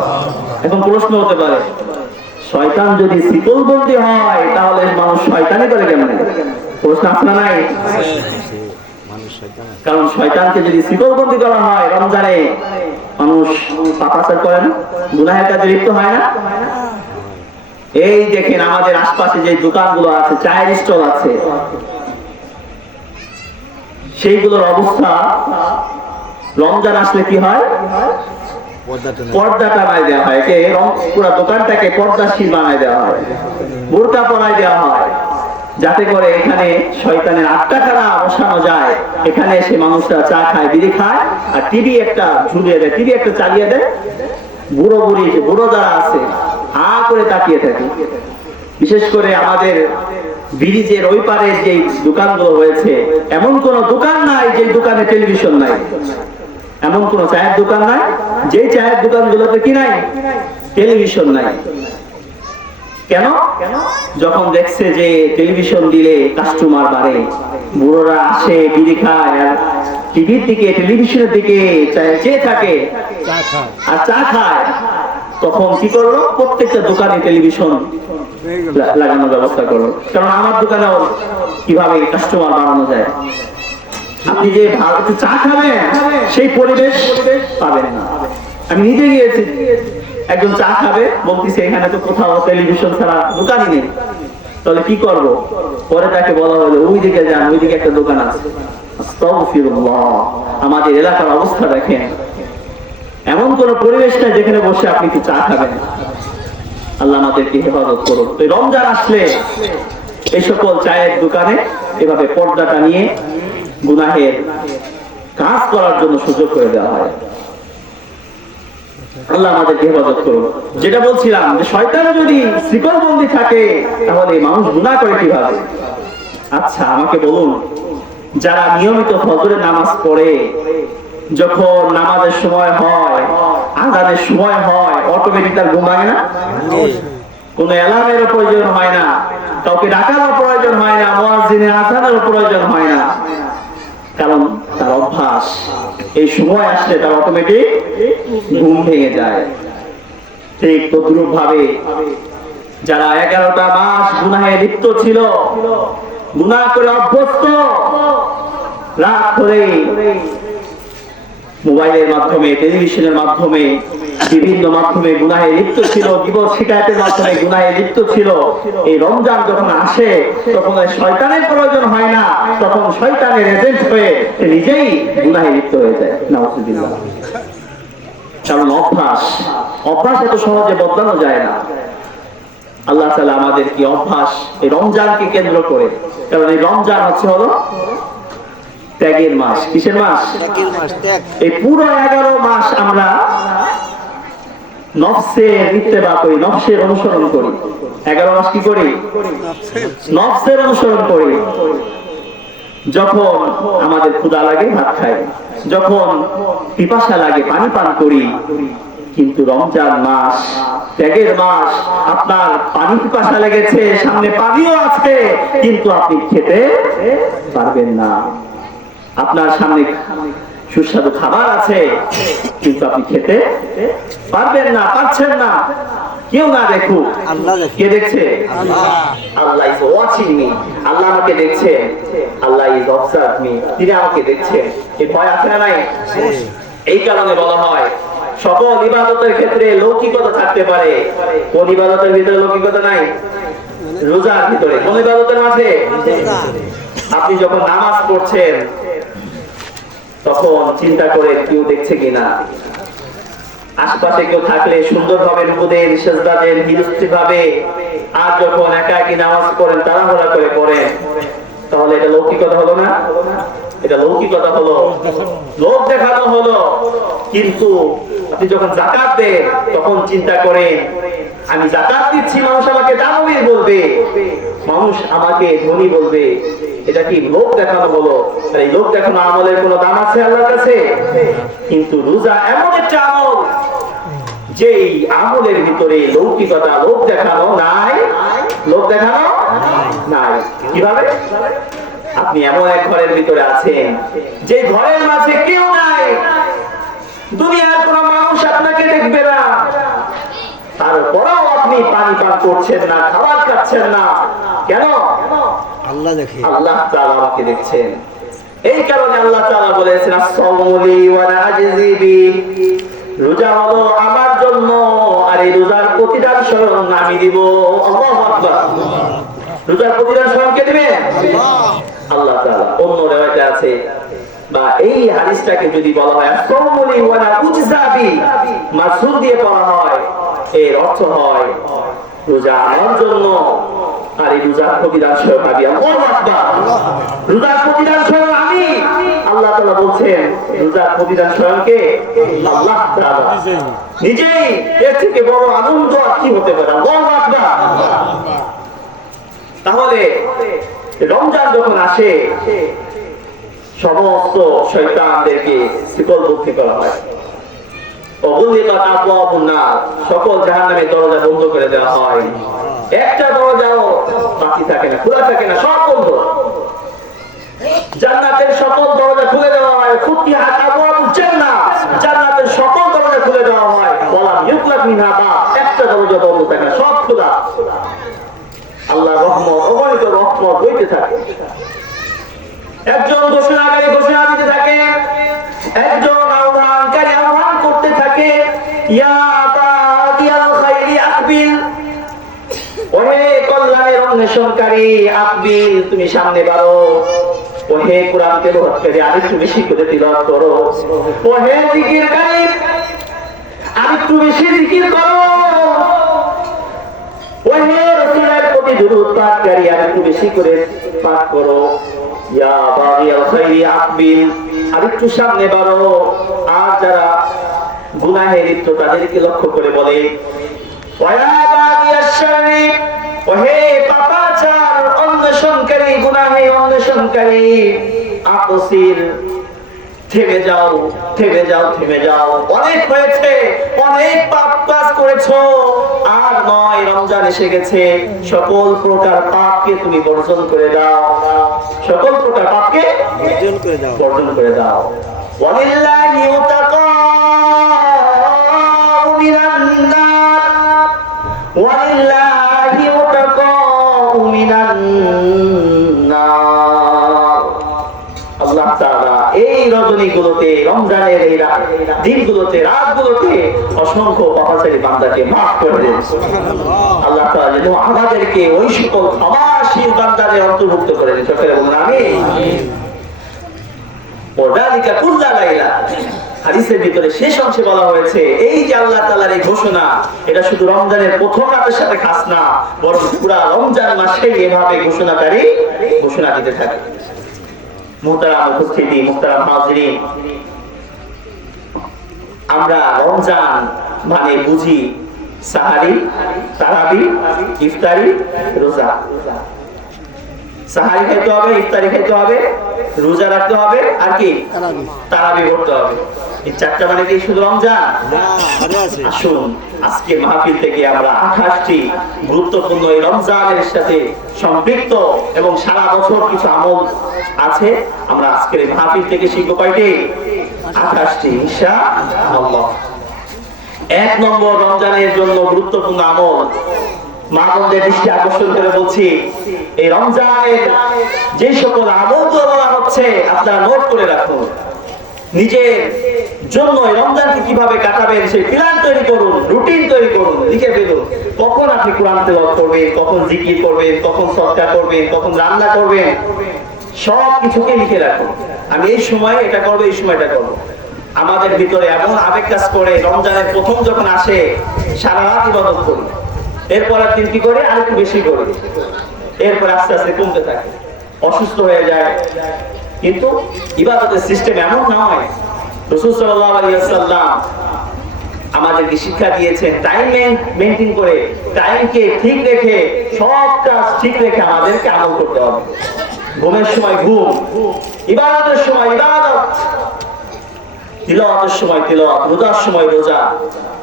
এখন প্রশ্ন হতে পারে, শয়তান যদি শিকলবন্দি হয় তাহলে মানুষ শয়তানি করে কেমন? প্রশ্ন আসে না? নাই। কারণ শয়তানকে যদি শিকলবন্দি করা হয় রমজানে, মানুষ পাপাচার করে না, গুনাহের কাজে লিপ্ত হয় না। এই দেখেন আমাদের আশপাশে যে দোকানগুলো আছে, চায়ের স্টল আছে, সেইগুলোর অবস্থা রমজান আসলে কি হয়? পর্দা টানায় দেওয়া হয়, পুরো দোকানটাকে পর্দাশীল বানায় দেওয়া হয়, বোরকা পরায় দেওয়া হয়, যাতে করে এখানে শয়তানের আট্টাখানা বসানো যায়। এখানে এসে মানুষরা চা খায়, বিড়ি খায়, আর টিভি একটা ঝুলিয়ে দেয়, টিভি একটা চালিয়ে দেয়। বুড়ো বুড়ি, বুড়ো যারা আছে হা করে তাকিয়ে থাকে। বিশেষ করে আমাদের ব্রিজের ওই পারে যে দোকানগুলো হয়েছে, এমন কোন দোকান নাই যে দোকানে টেলিভিশন নাই, এমন কোন চায়ের দোকান নাই যে চায়ের দোকানগুলোতে কি নাই? টেলিভিশন নাই। কেন? যখন দেখছে যে টেলিভিশন দিলে কাস্টমার বাড়ে, বুড়োরা আসে, বিড়ি খায়, আর টিভির দিকে, টেলিভিশনের দিকে চেয়ে থাকে আর চা খায়, তখন কি করলো? প্রত্যেকটা দোকানে টেলিভিশন লাগানোর ব্যবস্থা করলো। কারণ আমার দোকানেও কিভাবে কাস্টমার বাড়ানো যায়। আপনি যে ভালো চা খাবেন সেই পরিবেশ পাবেন না। আমি নিজে গিয়েছি, একজন চা খাবে, বলতেছে এখানে তো কোথাও টেলিভিশন ছাড়া দোকানই নেই, তাহলে কি করব? পরে তাকে বলা হলো ওই দিকে যান, ওইদিকে একটা দোকান আছে। আস্তাগফিরুল্লাহ। আমাদের এলাকার অবস্থা দেখেন, এমন কোন পরিবেশ নাই যেখানে বসে আপনি কি চা খাবেন। আল্লাহ আমাদেরকে হেফাজত করুন। তো রমজান আসলে এই সকল চায়ের দোকানে এভাবে পর্দাটা নিয়ে গুনাহের কাজ করার জন্য সুযোগ করে দেওয়া হয়। আল্লাহ আমাদেরকে হেফাজত করুন। যেটা বলছিলাম যে শয়তান যদি শিকলবন্দি থাকে তাহলে মানুষ গুনাহ করে কিভাবে? আচ্ছা আমাকে বলুন, যারা নিয়মিত ফজরের নামাজ পড়ে, যখন নামাজের সময় হয়, আযানের সময় হয়, অটোমেটিক তার ঘুম ভাঙে না? কোনো অ্যালার্মের প্রয়োজন হয় না, কাউকে ডাকার প্রয়োজন হয় না, মুয়াজ্জিনের আযানের প্রয়োজন হয় না, কারণ তার অভ্যাস। এই সময় আসলে তার অটোমেটিক ঘুম ভেঙে যায়। ঠিক তদ্রূপ ভাবে যারা 11টা মাস গুনাহে লিপ্ত ছিল, গুনাহ করে অভ্যস্ত, রাত করে মোবাইলের মাধ্যমে, টেলিভিশনের মাধ্যমে, বিভিন্ন মাধ্যমে গুনাহে লিপ্ত ছিল, বিপদ শিকায়তের মাধ্যমে গুনাহে লিপ্ত ছিল, এই রমজান যখন আসে তখন শয়তানের প্রয়োজন হয় না, তখন শয়তানের এজেন্ট হয়ে সে নিজেই গুনাহে লিপ্ত হয়ে যায়। নাউযুবিল্লাহ। কারণ অভ্যাস এত সহজে বদলানো যায় না। আল্লাহ তাআলা আমাদের কি অভ্যাস এই রমজানকে কেন্দ্র করে, কারণ এই রমজান হলো ত্যাগের মাস। কিসের মাস? এই পুরো 11 মাস আমরা নফসের ইত্তেবা করি, নফসের অনুসরণ করি। 11 মাস কি করি? নফসের অনুসরণ করি। যখন আমাদের ক্ষুধা লাগে ভাত খাই, যখন পিপাসা লাগে পানি পান করি। কিন্তু রমজান মাস ত্যাগের মাস, আপনার পানি পিপাসা লেগেছে, সামনে পানিও আছে, কিন্তু আপনি খেতে পারবেন না। আপনার সামনে সুস্বাদু খাবার আছে, কিন্তু আপনি খেতে পারবেন না, পারছেন না। কেউ না দেখুক, কে দেখছে? আল্লাহ ইজ ওয়াচিং মি। আল্লাহ আমাকে দেখছে, আল্লাহ ইজ অবজার্ভ মি। তিনি আমাকে দেখছেন। এই ভয় আছে না নাই? এই কারণে বলা হয় সকল ইবাদতের ক্ষেত্রে লৌকিকতা থাকতে পারে। কোন ইবাদতের ভিতরে লৌকিকতা নাই? রোজার ভিতরে। কোন ইবাদতের মাঝে? আপনি যখন নামাজ পড়ছেন তখন চিন্তা করে কেউ দেখছে কিনা, আশপাশে কেউ থাকলে সুন্দরভাবে রুকু দেন, সিজদা দেন ধীরস্থির ভাবে। আর যখন একাকী নামাজ পড়েন, তাড়াহুড়া করে পড়েন, তাহলে এটা লৌকিকতা হলো না? এটা লৌকিকতা হলো, লোক দেখানো হলো। কিন্তু আপনি যখন যাকাত দেন তখন চিন্তা করেন, আমি যাকাত দিচ্ছি, মানুষ আমাকে দানবীর বলবে, মানুষ আমাকে ধনী বলবে। এটা কি লোক দেখানো হলো? এই লোক দেখানো আমলের কোনো দাম আছে আল্লাহর কাছে? কিন্তু রোজা এমন একটা আমল যেই আমলের ভিতরে লৌকিকতা, লোক দেখানো নাই, লোক দেখানো নাই। কিভাবে? আপনি এমন এক ঘরের ভিতরে আছেন যে ঘরের মাঝে কেউ নাই, দুনিয়ার কোনো মানুষ আপনাকে দেখবে না, তারপরেও আপনি পানি পান করছেন না, খাবার খাচ্ছেন না। কেন? আল্লাহ দেখে, আল্লাহ তাআলা আমাকে দেখছেন। এই কারণে আল্লাহ তাআলা বলেছেন, আস-সাওমু লি ওয়া আনা আজজি বি। রোজা হলো আমার জন্য, আর এই রোজার প্রতিদান স্বয়ং আমি দিব। আল্লাহু আকবার। রোজার প্রতিদান স্বয়ং কে দিবেন? আল্লাহ তাআলা। অন্য riwayate আছে, বা এই হাদিসটাকে যদি বলা হয় আস-সাওমু লি ওয়া আনা উজজা বি, মাসুল দিয়ে পড়া হয়, এর অর্থ হয় রোজা আমার জন্য, আর এই রোজার প্রতিদান স্বয়ং আমি। আল্লাহু আকবার। রোজার প্রতিদান স্বয়ং আমি। আল্লাহ তাআলা বলছেন রোজার প্রতিদান স্বয়ং কে? আল্লাহ তাআলা নিজেই। এর থেকে বড় আনন্দ আর কি হতে পারে? আল্লাহু আকবার। তাহলে রমজান যখন আসে সমস্ত শয়তানদেরকে শিকলবদ্ধ করা হয়, সকল জাহান্নামের দরজা বন্ধ করে দেওয়া হয়। একটা দরজাও বাকি থাকে না, খোলা থাকে না, সব বন্ধ। জান্নাতের সকল দরজা খুলে দেওয়া হয়। ফুতিহাত আবওয়াবুল জান্নাহ, জান্নাতের সকল দরজা খুলে দেওয়া হয়। ওয়ালাম ইউগলাক মিনহা বাব, একটা দরজা বন্ধ থাকে না, সব খোলা। আল্লাহর রহমত, অগণিত রহমত বইতে থাকে। একজন ঘোষণাকারী ঘোষণা দিতে থাকে, একজন আহ্বানকারী আহ্বান করতে থাকে, ইয়া বাগিয়াল খাইরি আকবিল, ওহে কল্যাণের অন্বেষণকারী আকবিল, তুমি সামনে বাড়ো। ওহে কোরআন তেলাওয়াতকারী, আরেকটু বেশি করে তিলাওয়াত করো। ওহে জিকিরকারী, আরেকটু বেশি জিকির করো। ওহে রাসূলের প্রতি দুরূদ পাঠকারী, আরেকটু বেশি করে পাঠ করো। ইয়া বাগিয়াল খাইরি আকবিল, আরেকটু সামনে বাড়ো। আর যারা গুনাহের লিপ্ত তাদেরকে লক্ষ্য করে বলে, ওয়া বাগিয়াশ শাররি, ওহে পাপাচার অন্বেষণকারী, গুনাহে অন্বেষণকারী, আকসির, থেমে যাও, থেমে যাও, থেমে যাও, অনেক হয়েছে, অনেক পাপ কাজ করেছো, আর নয়, রমজান এসে গেছে, সকল প্রকার পাপকে তুমি বর্জন করে দাও, সকল প্রকার পাপকে বর্জন করে দাও। বর্জন করে দাও। ওয়ালিল্লাহি উতাকাউ মিনান নার, ওয়ালিল্লাহি উতাকাউ মিনান নার। আল্লাহ তাআলা এই রজনীগুলোতে, রমজানের এই দিনগুলোতে, রাতগুলোতে অসংখ্য পাপাচারী বান্দাকে মাফ করে দেন। আল্লাহ তাআলা যেন আমাদেরকে ওই সকল ক্ষমাশীল বান্দাদের অন্তর্ভুক্ত করে দেন। সকলে বলুন আমিন। ওয়াদালিকা কুল্লা লাইলা, হাদিসের ভিতরে শেষ অংশে বলা হয়েছে, এই যে আল্লাহ তাআলার এই ঘোষণা, এটা শুধু রমজানের প্রথম রাতের সাথে খাস না, বরং পুরা রমজান মাসে এভাবে ঘোষণাকারী ঘোষণা দিতে থাকে। মুহতারাম উপস্থিতি, মুহতারাম হাজিরিন, আমরা রমজান মানে বুঝি সাহারি, তারাবি, ইফতারি, রোজা। সাহারি খাইতে হবে, ইফতারি খাইতে হবে, রোজা রাখতে হবে, আর কি তারাবি পড়তে হবে। এই চারটা মানে কি শুধু রমজান? আসুন আজকে মাহফিল থেকে আমরা 28টি গুরুত্বপূর্ণ এই রমজানের সাথে সম্পৃক্ত এবং সারা বছর কিছু আমল আছে, আমরা আজকের এই মাহফিল থেকে শিখব কয়টি? 28টি ইনশাআল্লাহ। 1 নম্বর রমজানের জন্য গুরুত্বপূর্ণ আমল, মা বোনদের দৃষ্টি আকর্ষণ করে বলছি, এই রমজানের যে সকল আমলগুলো বলা হচ্ছে আপনারা নোট করে রাখুন। নিজের জন্য এই রমজানকে কিভাবে কাটাবেন সেই প্ল্যান তৈরি করুন, রুটিন তৈরি করুন, লিখে ফেলুন। কখন আপনি কোরআন তেলাওয়াত করবেন, কখন জিকির করবেন, কখন সদকা করবেন, কখন রান্না করবেন, সব কিছুকে লিখে রাখুন। আমি এই সময় এটা করবো, এই সময় এটা করবো। আমাদের ভিতরে এমন আবেগ কাজ করে, রমজানের প্রথম যখন আসে সারা রাত ইবাদত করি, এরপর দিন কি করে আর একটু বেশি করি, এরপর আস্তে আস্তে কমতে থাকে, অসুস্থ হয়ে যায়। কিন্তু ইবাদতের সিস্টেম এমন নয়। রাসূল সাল্লাল্লাহু আলাইহি ওয়াসাল্লাম আমাদেরকে শিক্ষা দিয়েছেন টাইম মেইনটেইন করে, টাইমকে ঠিক রেখে, সব কাজ ঠিক রেখে আমাদেরকে আমল করতে হবে। ঘুমের সময় ঘুম, ইবাদতের সময় ইবাদত, তিলাওয়াতের সময় তিলাওয়াত, রোজার সময় রোজা,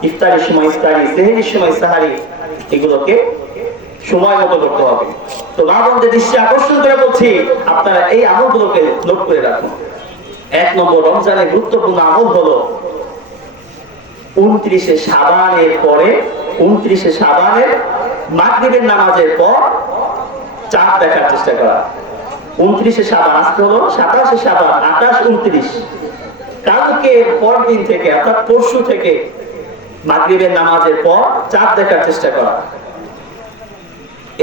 ইফতারের সময় ইফতারি, সেহরির সময় সাহারি, এগুলোকে সময় মতো করতে হবে। তো মা বোনদের দৃষ্টি আকর্ষণ করে বলছি, আপনারা এই আমলগুলোকে নোট করে রাখুন। 1 নম্বর রমজানের গুরুত্বপূর্ণ আমল হলো 29শে শাবানের পরে, 29শে শাবানের মাগরিবের নামাজের পর চাঁদ দেখার চেষ্টা করা। 29শে শাবান, আজকে হলো 27শে শাবান, 28, 29, কালকে পর দিন থেকে অর্থাৎ পরশু থেকে মাগরিবের নামাজের পর চাঁদ দেখার চেষ্টা করা।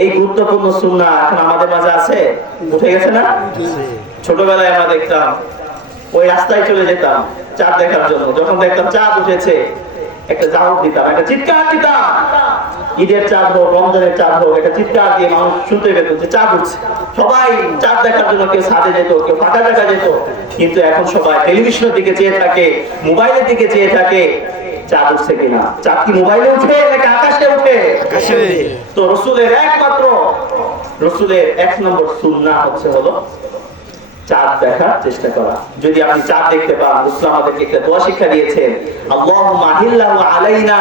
এই গুরুত্বপূর্ণ সুন্নাহ এখন আমাদের মাঝে আছে, উঠে গেছে না? ছোটবেলায় আমরা দেখতাম, ওই রাস্তায় চলে যেতাম চাঁদ দেখার জন্য। যখন দেখতাম চাঁদ উঠেছে, একটা জাহর দিতাম, একটা চিৎকার দিতাম। ঈদের চাঁদ হোক, রমজানের চাঁদ হোক, একটা চিৎকার দিয়ে মানুষ শুনতে পেত যে চাঁদ উঠছে। সবাই চাঁদ দেখার জন্য কেউ ছাদে যেত, কেউ ফাঁকা দেখা যেত। কিন্তু এখন সবাই টেলিভিশনের দিকে চেয়ে থাকে, মোবাইলের দিকে চেয়ে থাকে, চাঁদ উঠছে কিনা। চাঁদ কি মোবাইলে উঠে নাকি আকাশে উঠে? তো রাসূলের একমাত্র, রাসূলের 1 নম্বর সুন্নাহ হলো চাঁদ দেখার চেষ্টা করা। যদি আপনি চাঁদ দেখতে পান, রাসূল আমাদেরকে একটা দোয়া শিক্ষা দিয়েছেন, আল্লাহুম্মা আহিল্লাহু আলাইনা,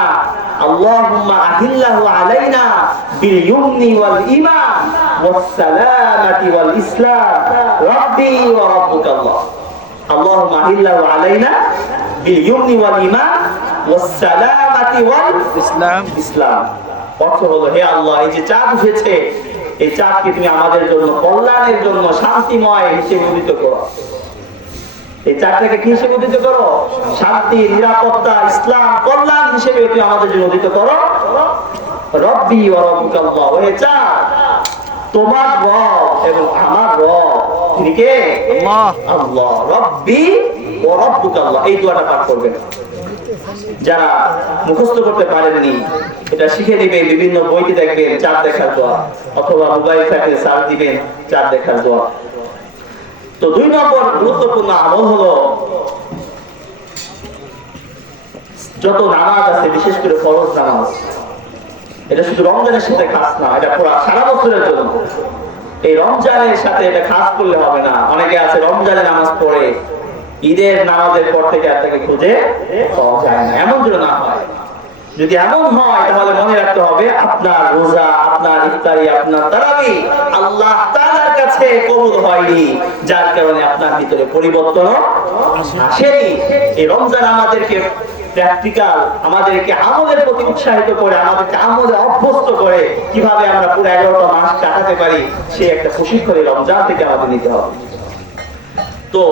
আল্লাহুম্মা আহিল্লাহু আলাইনা বিল ইউমনি ওয়াল ঈমান ওয়াস সালামাতি ওয়াল ইসলাম রাব্বি ওয়া রাব্বুকাল্লাহ। আল্লাহুম্মা আহিল্লাহু আলাইনা বিল ইউমনি ওয়াল ঈমান ওয়াস সালামাতি ওয়াল ইসলাম। অর্থ হলো, হে আল্লাহ, এই যে চাঁদ উঠেছে, এই চাঁদকে তুমি আমাদের জন্য কল্যাণের জন্য শান্তিময় হিসেবে উদিত করো। এই চাঁদটাকে কি হিসেবে উদিত করো? শান্তি, নিরাপত্তা, ইসলাম, কল্যাণ হিসেবে তুমি আমাদের জন্য উদিত করো। রব্বি ওয়া রাব্বুকাল্লাহ, ওহে চাঁদ, তোমার রব এবং আমার রব তিনি কে? আল্লাহ। রব্বি ওয়া রাব্বুকাল্লাহ, এই দোয়াটা পাঠ করবেন। যারা মুখস্থ করতে পারেননি, এটা শিখে নেবেন, বিভিন্ন বইতে দেখবেন চাঁদ দেখার দোয়া, অথবা মোবাইল থাকলে সার্চ দিবেন চাঁদ দেখার দোয়া। তো 2 নম্বর গুরুত্বপূর্ণ আমল হলো যত নামাজ আছে বিশেষ করে ফরজ নামাজ, এটা শুধু রমজানের সাথে খাস না, এটা পুরো সারা বছরের জন্য। এই রমজানের সাথে এটা খাস করলে হবে না। অনেকে আছে রমজানে নামাজ পড়ে ঈদের নামাজের পর থেকে আর তাকে খুঁজে পাওয়া যায় না, এমন যেন না হয়। যদি এমন হয় তাহলে মনে রাখতে হবে আপনার রোজা, আপনার ইফতারি, আপনার তারাবি আল্লাহ তাআলার কাছে কবুল হয়নি, যার কারণে আপনার ভিতরে পরিবর্তন আসেনি। এই রমজান আমাদেরকে প্র্যাকটিক্যাল, আমাদেরকে আমলের প্রতি উৎসাহিত করে, আমাদেরকে আমলে অভ্যস্ত করে কিভাবে আমরা পুরো 11টা মাস কাটাতে পারি, সে একটা প্রশিক্ষণ রমজান থেকে আমাদের নিতে হবে। তো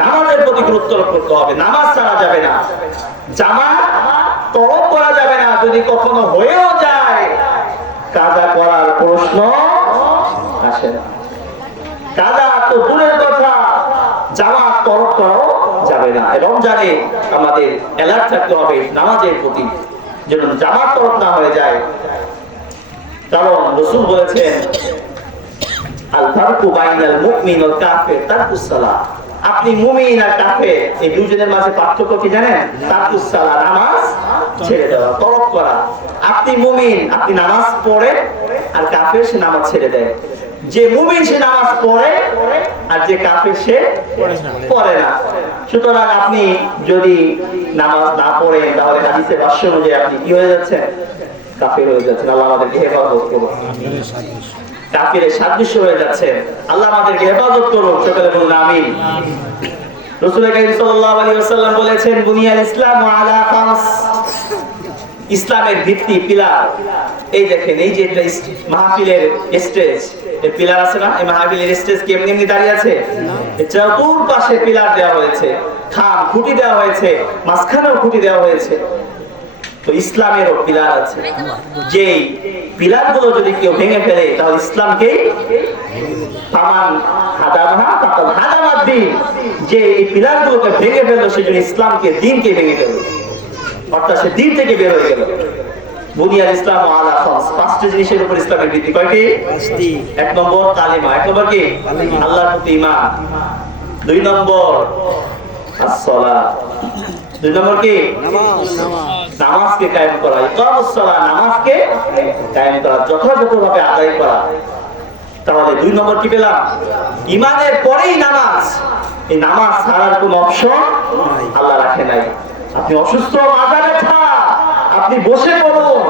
নামাজের প্রতি গুরুত্ব করতে হবে, নামাজ ছাড়া যাবে না, জামাত তরক করা যাবে না। যদি কখনো হয়েও যায় কাজা করার প্রশ্ন আসে না। কাজা তো দূরের কথা, জামাত তরক করাও যাবে না। রমজানে আমাদের অ্যালার্ট থাকতে হবে নামাজের প্রতি, যেন জামাত তরক না হয়ে যায়। কারণ রাসূল বলেছেন আল ফারকু বাইনাল মুমিন ওয়াল কাফির তারকুস সালাহ। আপনি মুমিন আর কাফের এই দুজনের মাঝে পার্থক্য কি জানেন? তারকুস সালাহ, নামাজ ছেড়ে দেওয়া, তরক করা। আপনি মুমিন, আপনি নামাজ পড়ে, আর কাফের সে নামাজ ছেড়ে দেয়। যে মুমিন সে নামাজ পড়ে, আর যে কাফের সে পড়ে না। সুতরাং আপনি যদি নামাজ না পড়েন তাহলে হাদিসের ভাষ্য অনুযায়ী আপনি কি হয়ে যাচ্ছেন? কাফের হয়ে যাচ্ছেন। আল্লাহ আমাদেরকে হেফাজত করুন। কাফিরের সাদৃশ্য হয়ে যাচ্ছে। আল্লাহ আমাদেরকে হেফাজত করুন। সকলে বলুন আমিন। রাসূল কারীম সাল্লাল্লাহু আলাইহি ওয়াসাল্লাম বলেছেন বুনিয়াল ইসলামু আলা খামস। ইসলামের ভিত্তি, পিলার। এই দেখেন, এই যে একটা মাহফিলের স্টেজ, এই পিলার আছে না? এই মাহফিলের স্টেজ কি এমনি এমনি দাঁড়িয়ে আছে? চতুর্পাশে পিলার দেওয়া হয়েছে, খাম খুঁটি দেওয়া হয়েছে, মাঝখানেও খুঁটি দেওয়া হয়েছে। তো ইসলামেরও পিলার আছে। যে পিলার গুলো যদি কেউ ভেঙে ফেলে তাহলে ইসলামকে ফামান হাদামা ফাকাদ হাদামাদ দ্বীন। যে এই পিলার গুলোকে ভেঙে ফেললো সেজন্য ইসলামকে, দ্বীনকে ভেঙে ফেললো, অর্থাৎ সে দ্বীন থেকে বের হয়ে গেল। বুনিয়াল ইসলাম আলা খামস, পাঁচটি জিনিসের উপর ইসলামের ভিত্তি। কয়টি? পাঁচটি। 1 নম্বর কালিমা। 1 নম্বর কি? আল্লাহর প্রতি ঈমান। 2 নম্বর as-সালাত। 2 নম্বর কি? নামাজ। নামাজকে কায়েম করা, ইকামুস সালাহ, নামাজকে কায়েম করা, যথাযথভাবে আদায় করা। তাহলে 2 নম্বর কি পেলাম? ঈমানের পরেই নামাজ। এই নামাজ ছাড়ার কোনো অপশন আল্লাহ রাখে নাই। আপনি অসুস্থ, মাথা ব্যথা, আপনি বসে পড়ুন।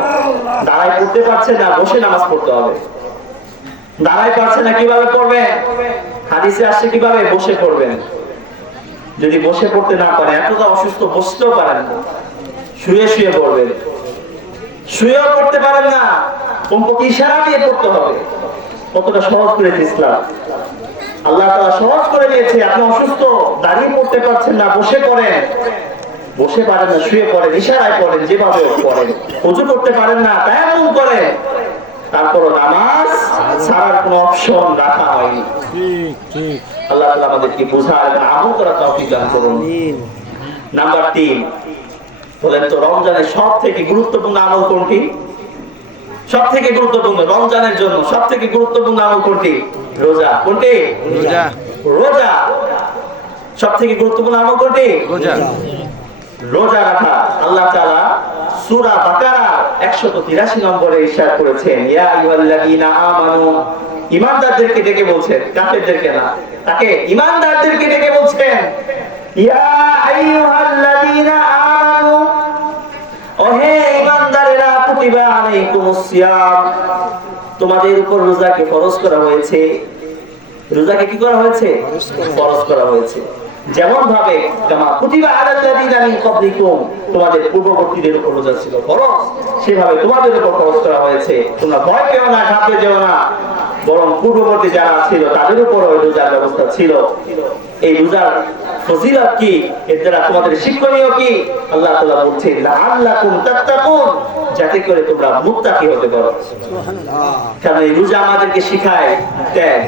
দাঁড়ায় পড়তে পারছেন না, বসে নামাজ পড়তে হবে। দাঁড়ায় পারছেন না, কিভাবে পড়বেন? হাদিসে আসছে কিভাবে? বসে পড়বেন। যদি বসে পড়তে না পারেন, এতটা অসুস্থ, বসতেও পারেন না, শুয়ে শুয়ে পড়বেন। শুয়েও পড়তে পারেন না, কমপক্ষে ইশারা দিয়ে পড়তে হবে। কতটা সহজ করেছে ইসলাম। আল্লাহ তাআলা সহজ করে দিয়েছে। আপনি অসুস্থ, দাঁড়িয়ে পড়তে পারছেন না, বসে পড়েন। বসে পারেন না, শুয়ে পড়েন, ইশারায় পড়েন, যেভাবে পড়েন। ওযু করতে পারেন না, তায়াম্মুম করেন। তারপরও নামাজ ছাড়ার কোনো অপশন রাখা হয়নি। ঠিক। আল্লাহ তাআলা আমাদেরকে বোঝার এবং আমল করার তৌফিক দান করুন। আমিন। নাম্বার 3, বলেন তো রমজানের সবথেকে গুরুত্বপূর্ণ আমল কোনটি? সবথেকে গুরুত্বপূর্ণ রমজানের জন্য সবথেকে গুরুত্বপূর্ণ আমল কোনটি? রোজা। কোনটি? রোজা। রোজা সবথেকে গুরুত্বপূর্ণ আমল কোনটি? রোজা। রোজা রাখা। আল্লাহ তাআলা সূরা বাকারা 183 নম্বরে ইরশাদ করেছেন, ইয়া আইয়ুহাল্লাযীনা আমানু। ঈমানদারদেরকে ডেকে বলছেন, কাফেরদেরকে না। তাকে ঈমানদারদেরকে ডেকে বলছেন, ইয়া আইয়ুহাল্লাযীনা আমানু, ওহে ঈমানদারেরা, কুতিবা আলাইকুমুস সিয়াম, তোমাদের উপর রোজাকে ফরজ করা হয়েছে। রোজাকে কি করা হয়েছে? ফরজ করা হয়েছে। যেমন ভাবে কামা কুতিবা আলাল্লাযীনা মিন ক্বাবলিকুম, তোমাদের পূর্ববর্তীদের উপর রোজা ছিল ফরজ, সেভাবে তোমাদের উপর ফরজ করা হয়েছে। তোমরা ভয় পেও না, ঘাবড়ে যেও না, বরং পূর্ববর্তী যারা ছিল তাদের উপর ওই রোজার ব্যবস্থা ছিল। এই রোজার ফজিলত কি, এর দ্বারা তোমাদের শিক্ষণীয় কি? আল্লাহ তাআলা বলছেন লাআল্লাকুম তাত্তাকুন, যাতে করে তোমরা মুত্তাকি হতে পারো। কারণ এই রোজা আমাদেরকে শিখায় ত্যাগ,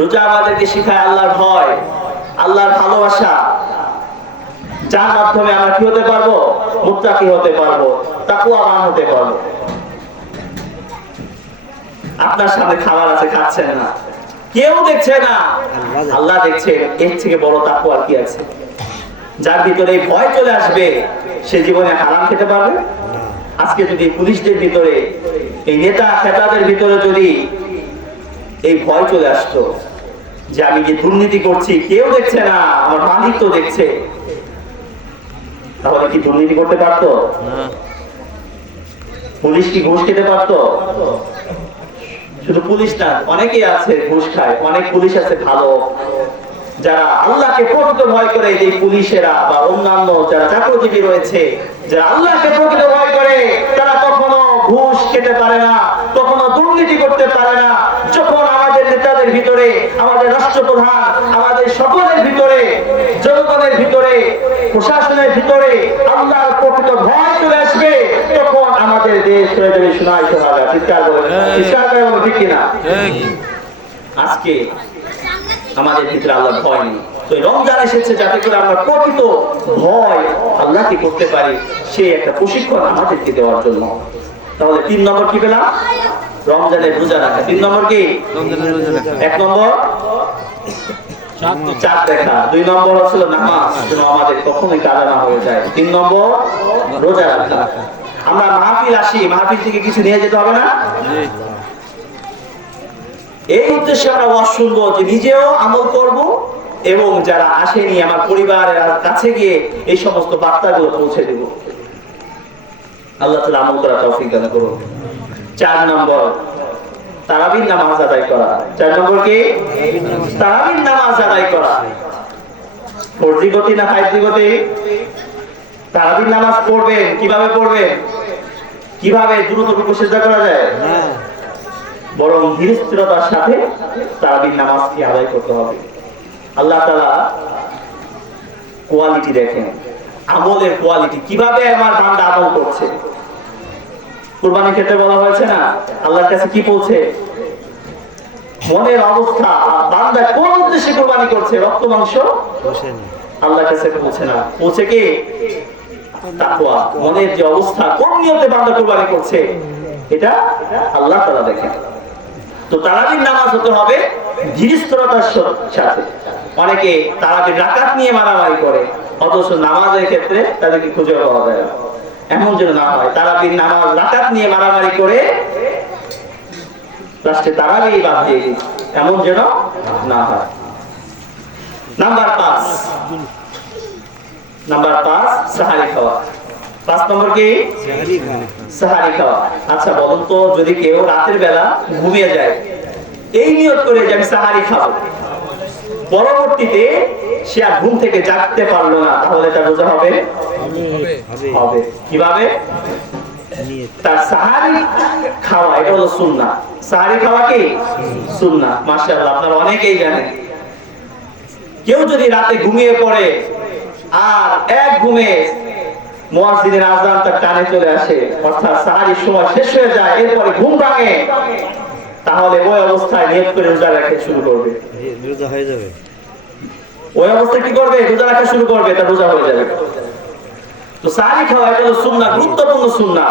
রোজা আমাদেরকে শিখায় আল্লাহর ভয়, আল্লাহর ভালোবাসা, যার মাধ্যমে আমরা কি হতে পারবো? মুত্তাকি হতে পারবো, তাকওয়াবান হতে পারবো। আপনার সামনে খাবার আছে, খাচ্ছেন না, কেউ দেখছে না, আল্লাহ দেখছে। এর থেকে বড় তাকওয়া কি আছে? যার ভিতরে এই ভয় চলে আসবে সে জীবনে হারাম খেতে পারবে। আজকে যদি পুলিশদের ভিতরে, এই নেতা খেতাদের ভিতরে যদি এই ভয় চলে আসতো যে আমি যে দুর্নীতি করছি কেউ দেখছে না, আমার মালিক তো দেখছে, তাহলে কি দুর্নীতি করতে পারতো? পুলিশ কি ঘুষ খেতে পারতো? শুধু পুলিশ না, অনেকেই আছে ঘুষ খায়, অনেক পুলিশ আছে ভালো, যারা আল্লাহকে প্রকৃত ভয় করে, যে পুলিশেরা বা অন্যান্য যারা চাকরিজীবী রয়েছে, যারা আল্লাহকে প্রকৃত ভয় করে, তারা কখনো ঘুষ খেতে পারে না, কখনো দুর্নীতি করতে পারে না। যখন আমাদের নেতাদের ভিতরে, আমাদের রাষ্ট্রপ্রধান, আমাদের সকলের ভিতরে, জনগণের ভিতরে, প্রশাসনের ভিতরে আল্লাহর প্রকৃত ভয় চলে আসবে, তখন আমাদের দেশ হয়ে যাবে সোনায় সোহাগা। চিৎকার করে বলো ঠিক কিনা? আজকে আমাদের ভিতরে আল্লাহর ভয় নেই। তো রমজান এসেছে যাতে করে আমরা প্রকৃত ভয় আল্লাহকে করতে পারি, সে একটা প্রশিক্ষণ আমাদেরকে দেওয়ার জন্য। তাহলে 3 নম্বর কি পেলাম? রমজানের রোজা রাখা। 3 নম্বর কি? 1 নম্বর চাঁদ দেখা, 2 নম্বর হচ্ছিল নামাজ যেন আমাদের কখনোই কাজা না হয়ে যায়, 3 নম্বর রোজা রাখা। আমরা মাহফিল আসি, মাহফিল থেকে কিছু নিয়ে যেতে হবে না? এই উদ্দেশ্যে আমরা ওয়াজ শুনবো যে নিজেও আমল করব এবং যারা আসেনি আমার পরিবারের কাছে গিয়ে এই সমস্ত বার্তাগুলো পৌঁছে দেব। আল্লাহ তাআলা আমল করার তৌফিক দান করুন। 4 নম্বর তারাবির নামাজ আদায় করা। 4 নম্বর কি? তারাবির নামাজ আদায় করা। ফরজি গতি না ফাইজি গতি? তারাবির নামাজ পড়বেন, কিভাবে পড়বেন? কিভাবে দ্রুত রুকু সিজদা করা যায়? বরং ধীর স্থিরতার সাথে তারাবির নামাজকে আদায় করতে হবে। আল্লাহ তাআলা কোয়ালিটি দেখেন, আমলের কোয়ালিটি, কিভাবে আমার বান্দা আমল করছে। কুরবানির ক্ষেত্রে বলা হয়েছে না, আল্লাহর কাছে কি বলছে? মনের অবস্থা, বান্দা কোন উদ্দেশ্যে কুরবানি করছে, রক্ত মাংস আল্লাহর কাছে পৌঁছে না, পৌঁছে কি? তাকওয়া, মনের যে অবস্থা, কোন নিয়তে বান্দা কুরবানি করছে, এটা আল্লাহ তাআলা দেখেন। তো তারাবির নামাজ হতে হবে ধীর স্থিরতার সাথে। অনেকে তারাবির রাকাত নিয়ে মারামারি করে, অথচ নামাজের ক্ষেত্রে তাদেরকে খুঁজে পাওয়া যায় না। এমন যেন না হয় তারাবির নামাজ রাকাত নিয়ে মারামারি করে লাস্টে তারাবি বাদ দিয়ে দিই, এমন যেন না হয়। নাম্বার 5 সাহারি খাওয়া। 5 নম্বর কি? সাহারি খাওয়া। আচ্ছা বলুন তো, যদি কেউ রাতের বেলা ঘুমিয়ে যায়, এই নিয়ত করে যে আমি সাহারি খাবো, পরবর্তীতে সে আর ঘুম থেকে জাগতে পারলো না, তাহলে তার রোজা হবে? হবে। কিভাবে? তার সাহারি খাওয়া, এটা হলো সুন্নাহ। সাহারি খাওয়া কি? সুন্নাহ। মাশাআল্লাহ, আপনারা অনেকেই জানেন। কেউ যদি রাতে ঘুমিয়ে পড়ে আর এক ঘুমে মুয়াজ্জিনের আযান তার কানে চলে আসে, অর্থাৎ সাহারির সময় শেষ হয়ে যায়, এরপরে ঘুম ভাঙে, তাহলে ওই অবস্থায় নিয়ত করে রোজা রাখতে শুরু করবে। রোজা হয়ে যাবে। ওই অবস্থায় কি করবে? রোজা রাখা শুরু করবে, তার রোজা হয়ে যাবে। তো সাহারি খাওয়া এটা হলো সুন্নাহ, গুরুত্বপূর্ণ সুন্নাহ।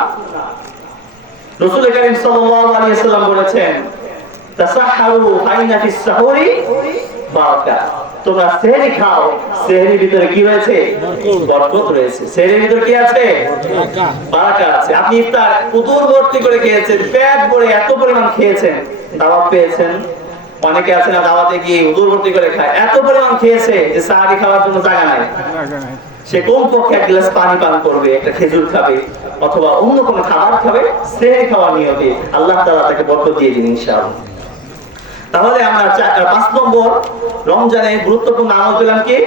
রাসূল কারীম সাল্লাল্লাহু আলাইহি ওয়াসাল্লাম বলেছেন, তাসাহহারু ফাইন্না ফিস সাহুরি বারাকা। তোমরা সেহরি খাও, সেহরির ভিতরে কি রয়েছে? বরকত রয়েছে। সেহরির ভিতরে কি আছে? বারাকা আছে। আপনি ইফতার পুতুর ভর্তি করে খেয়েছেন, পেট ভরে এত পরিমাণ খেয়েছেন, দাওয়াত পেয়েছেন। অনেকে আছে না, দাওয়াতে গিয়ে উদুর ভর্তি করে খায়, এত পরিমাণ খেয়েছে যে সাহারি খাওয়ার জন্য জায়গা নাই। সে কমপক্ষে 1 গ্লাস পানি পান করবে, একটা খেজুর খাবে, অথবা অন্য কোনো খাবার খাবে, সেহরি খাওয়ার নিয়তে আল্লাহ তাআলা তাকে বরকত দিয়ে দিন ইনশাআল্লাহ। তাহলে আমরা 5 নম্বর রমজানের গুরুত্বপূর্ণ আমল পেলাম কি?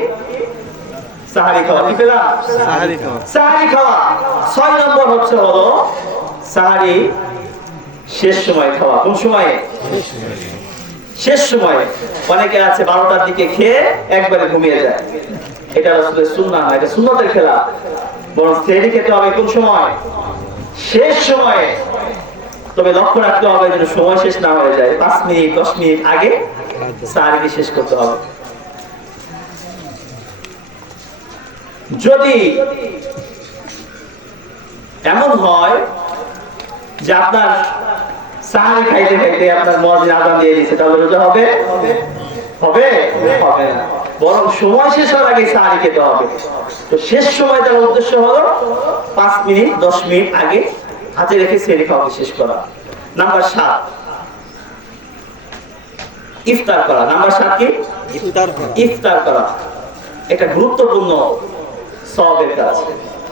সাহারি খাওয়া। কি পেলাম? সাহারি খাওয়া। 6 নম্বর হচ্ছে হলো সাহারি শেষ সময় খাওয়া। কোন সময়ে? শেষ সময়ে। অনেকে আছে 12টার দিকে খেয়ে একবারে ঘুমিয়ে যায়, এটা রাসূলের সুন্নাহ না, এটা সুন্নতের খেলাফ। বরং সেহরি খেতে হবে কোন সময়? শেষ সময়ে। তবে লক্ষ্য রাখতে হবে যেন সময় শেষ না হয়ে যায়, 5 মিনিট 10 মিনিট আগে সাহারি শেষ করতে হবে। যদি এমন হয় যে আপনার সাহারি খাইতে খাইতে আপনার মুয়াজ্জিন আযান দিয়ে দিয়েছে, তাহলে রোজা হবে? হবে না। বরং সময় শেষ হওয়ার আগে সাহারি খেতে হবে। তো শেষ সময় তার উদ্দেশ্য হলো 5 মিনিট 10 মিনিট আগে হাতে রেখে সেহরি খাওয়াকে শেষ করা। নাম্বার 7 ইফতার করা। নাম্বার 7 কি? ইফতার করা। ইফতার করা একটা গুরুত্বপূর্ণ সওয়াবের কাজ।